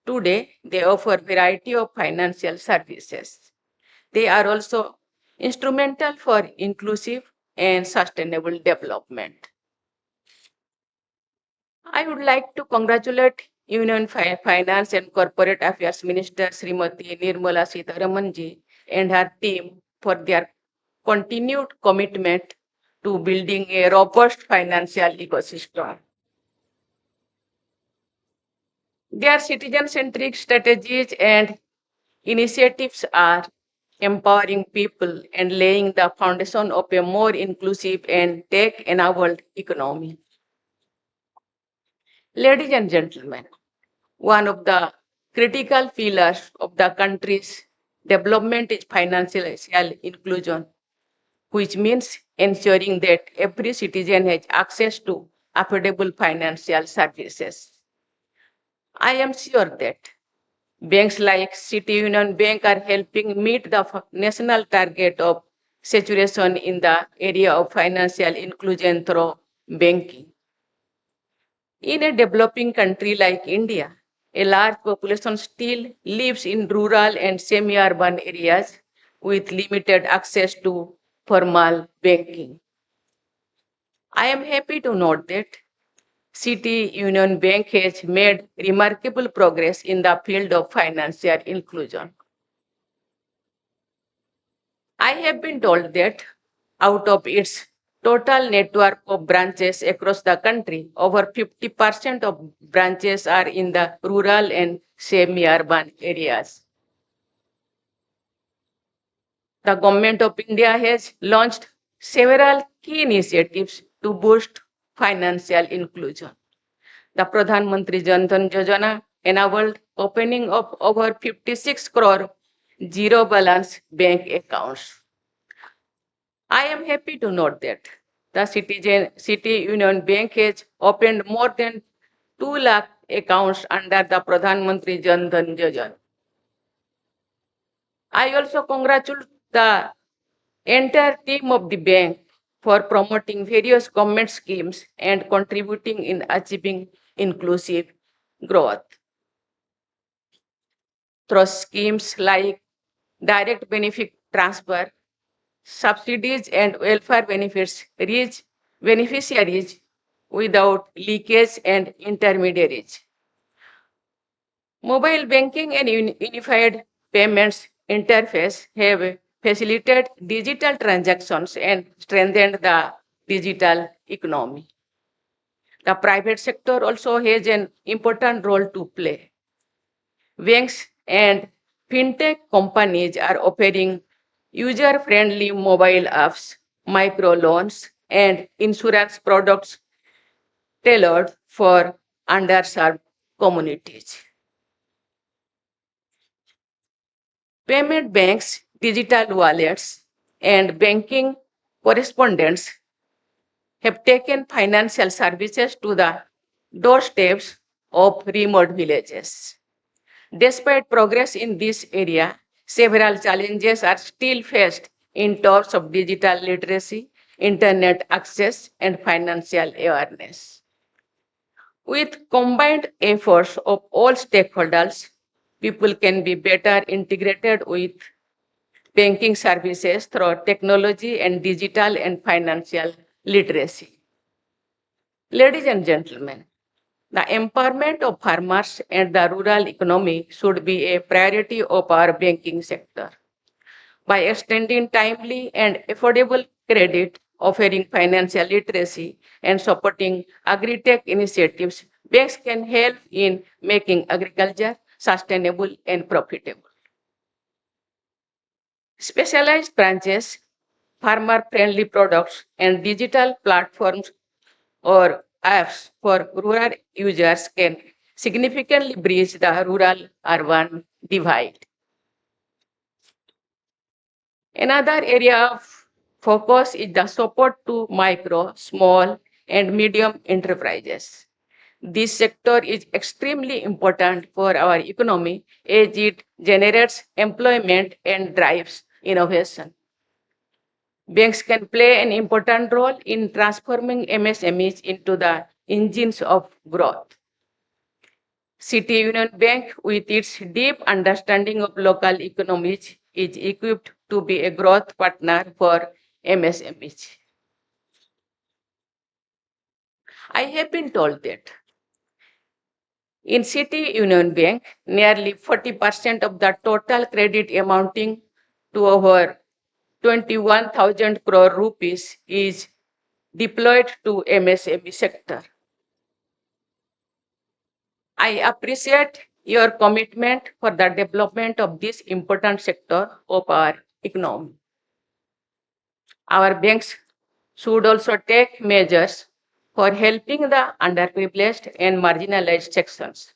Today, they offer a variety of financial services. They are also instrumental for inclusive and sustainable development. I would like to congratulate Union Finance and Corporate Affairs Minister Srimati Nirmala Sitharaman ji and her team for their continued commitment to building a robust financial ecosystem. Their citizen-centric strategies and initiatives are empowering people and laying the foundation of a more inclusive and tech-enabled economy. Ladies and gentlemen, one of the critical pillars of the country's development is financial inclusion, which means ensuring that every citizen has access to affordable financial services. I am sure that banks like City Union Bank are helping meet the national target of saturation in the area of financial inclusion through banking. In a developing country like India, a large population still lives in rural and semi-urban areas with limited access to formal banking. I am happy to note that City Union Bank has made remarkable progress in the field of financial inclusion. I have been told that out of its total network of branches across the country, over 50% of branches are in the rural and semi-urban areas. The Government of India has launched several key initiatives to boost financial inclusion. The Pradhan Mantri Jan Dhan Yojana enabled opening of over 56 crore zero balance bank accounts. I am happy to note that the City Union Bank has opened more than 2 lakh accounts under the Pradhan Mantri Jan Dhan Yojana. I also congratulate the entire team of the bank for promoting various government schemes and contributing in achieving inclusive growth. Through schemes like direct benefit transfer, subsidies and welfare benefits reach beneficiaries without leakage and intermediaries. Mobile banking and unified payments interface have facilitated digital transactions and strengthened the digital economy. The private sector also has an important role to play. Banks and fintech companies are offering user-friendly mobile apps, microloans, and insurance products tailored for underserved communities. Payment banks, digital wallets, and banking correspondents have taken financial services to the doorsteps of remote villages. Despite progress in this area, several challenges are still faced in terms of digital literacy, internet access, and financial awareness. With combined efforts of all stakeholders, people can be better integrated with banking services through technology and digital and financial literacy. Ladies and gentlemen, the empowerment of farmers and the rural economy should be a priority of our banking sector. By extending timely and affordable credit, offering financial literacy, and supporting agri-tech initiatives, banks can help in making agriculture sustainable and profitable. Specialized branches, farmer-friendly products, and digital platforms or apps for rural users can significantly bridge the rural-urban divide. Another area of focus is the support to micro, small, and medium enterprises. This sector is extremely important for our economy as it generates employment and drives innovation. Banks can play an important role in transforming MSMEs into the engines of growth. City Union Bank, with its deep understanding of local economies, is equipped to be a growth partner for MSMEs. I have been told that in City Union Bank, nearly 40% of the total credit amounting to over 21,000 crore rupees is deployed to MSME sector. I appreciate your commitment for the development of this important sector of our economy. Our banks should also take measures for helping the underprivileged and marginalized sections.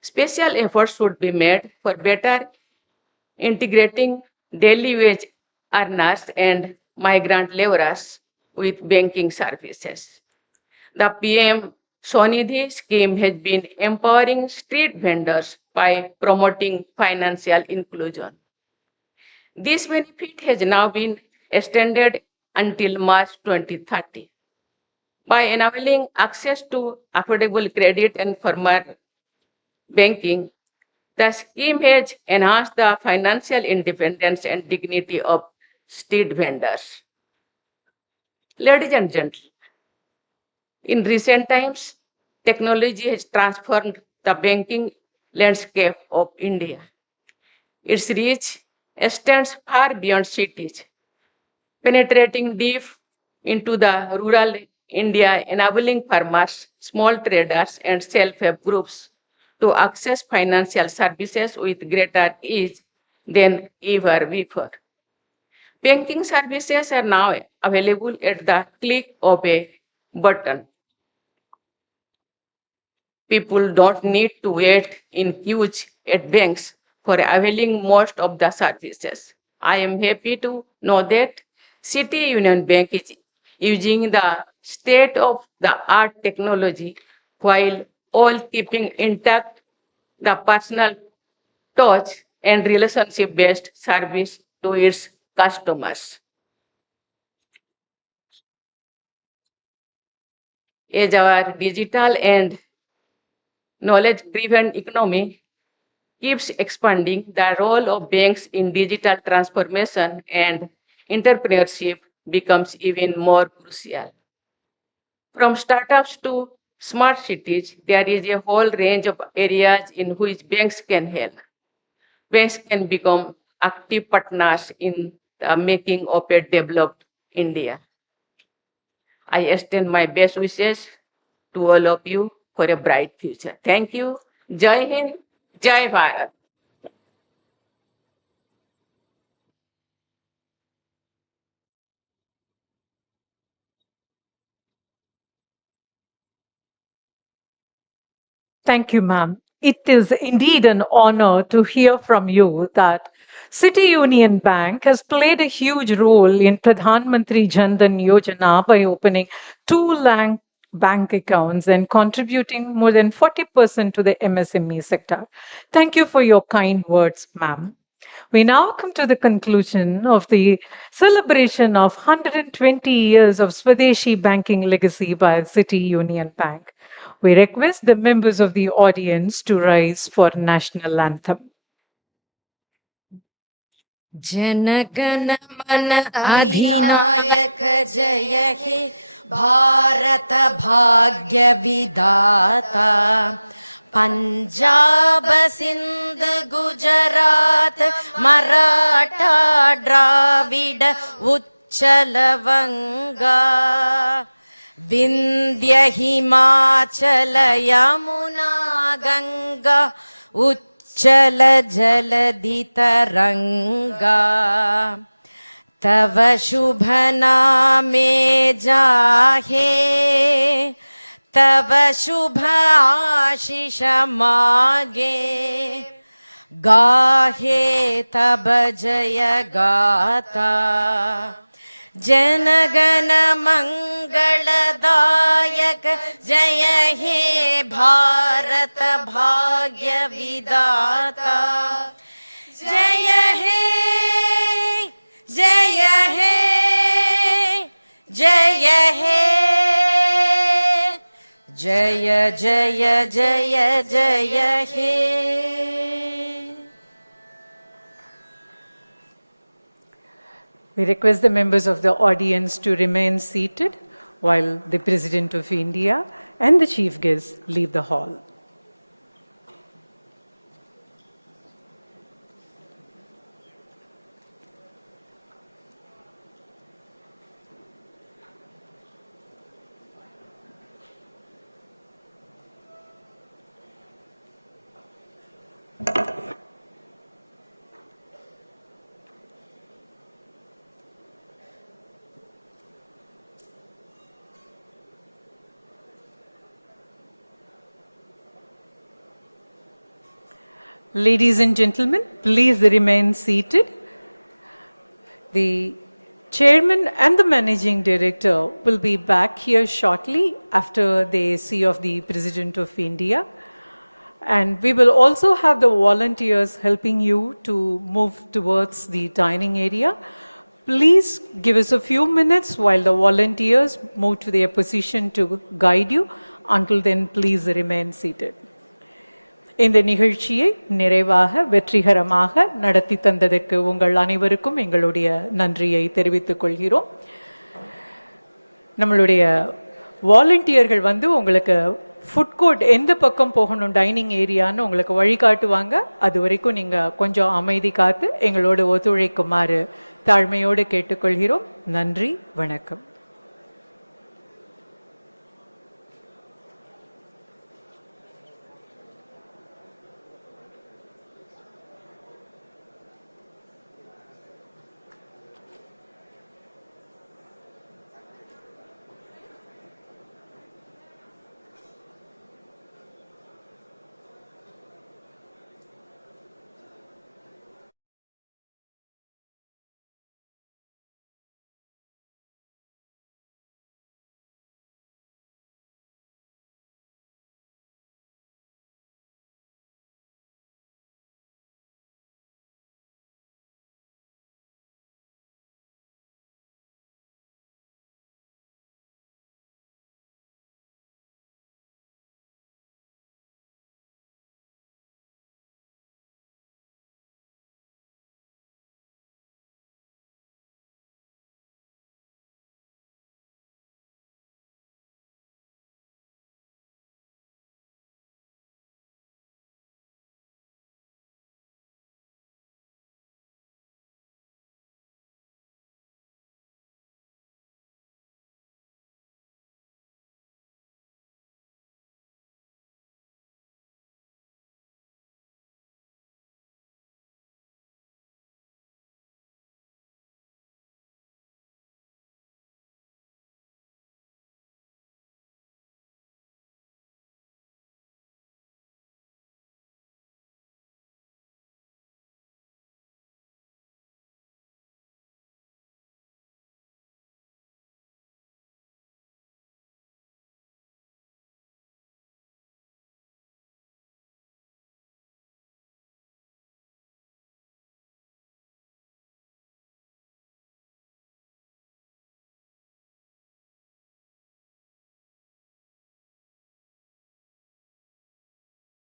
Special efforts should be made for better integrating daily wage earners and migrant laborers with banking services. The PM Swanidhi scheme has been empowering street vendors by promoting financial inclusion. This benefit has now been extended until March 2030. By enabling access to affordable credit and farmer banking, the scheme has enhanced the financial independence and dignity of street vendors. Ladies and gentlemen, in recent times, technology has transformed the banking landscape of India. Its reach extends far beyond cities, penetrating deep into the rural India, enabling farmers, small traders, and self-help groups to access financial services with greater ease than ever before. Banking services are now available at the click of a button. People don't need to wait in queues at banks for availing most of the services. I am happy to know that City Union Bank is using the state of the art technology while all keeping intact the personal touch and relationship based service to its customers. As our digital and knowledge driven economy keeps expanding, the role of banks in digital transformation and entrepreneurship becomes even more crucial. From startups to smart cities, there is a whole range of areas in which banks can help. Banks can become active partners in the making of a developed India. I extend my best wishes to all of you for a bright future. Thank you. Jai Hind, Jai Bharat. Thank you, ma'am. It is indeed an honor to hear from you that City Union Bank has played a huge role in Pradhan Mantri Jan Dhan Yojana by opening 2 lakh bank accounts and contributing more than 40% to the MSME sector. Thank you for your kind words, ma'am. We now come to the conclusion of the celebration of 120 years of Swadeshi Banking Legacy by City Union Bank. We request the members of the audience to rise for national anthem. जनगण मन अधिनायक जय हे भारत भाग्य विधाता पंजाब सिंध गुजरात मराठा द्राविड उच्चल वंगा विंध्य हिमाचल यमुना गंगा उच्चल जलधि तरंगा तव शुभ नामे जाहे तव शुभ आशीष मागे गाहे तब जय गाता जनगण मंगलदायक जय हे भारत भाग्य विधाता जय हे जय हे जय हे जय जय जय जय हे. We request the members of the audience to remain seated while the President of India and the chief guests leave the hall. Ladies and gentlemen, please remain seated. The chairman and the managing director will be back here shortly after the see of the President of India. And we will also have the volunteers helping you to move towards the dining area. Please give us a few minutes while the volunteers move to their position to guide you. Until then, please remain seated. இந்த நிகழ்ச்சியை நிறைவாக வெற்றிகரமாக நடத்தி தந்ததற்கு உங்கள் அனைவருக்கும் எங்களுடைய நன்றியை தெரிவித்துக் கொள்கிறோம். நம்மளுடைய வாலண்டியர்கள் உங்களுக்கு ஃபுட் கோர்ட் எந்த பக்கம் போகணும் டைனிங் ஏரியான்னு உங்களுக்கு வழிகாட்டுவாங்க. அது வரைக்கும் நீங்கள் கொஞ்சம் அமைதி காத்து எங்களோடு ஒத்துழைக்குமாறு தாழ்மையோடு கேட்டுக்கொள்கிறோம். நன்றி, வணக்கம்.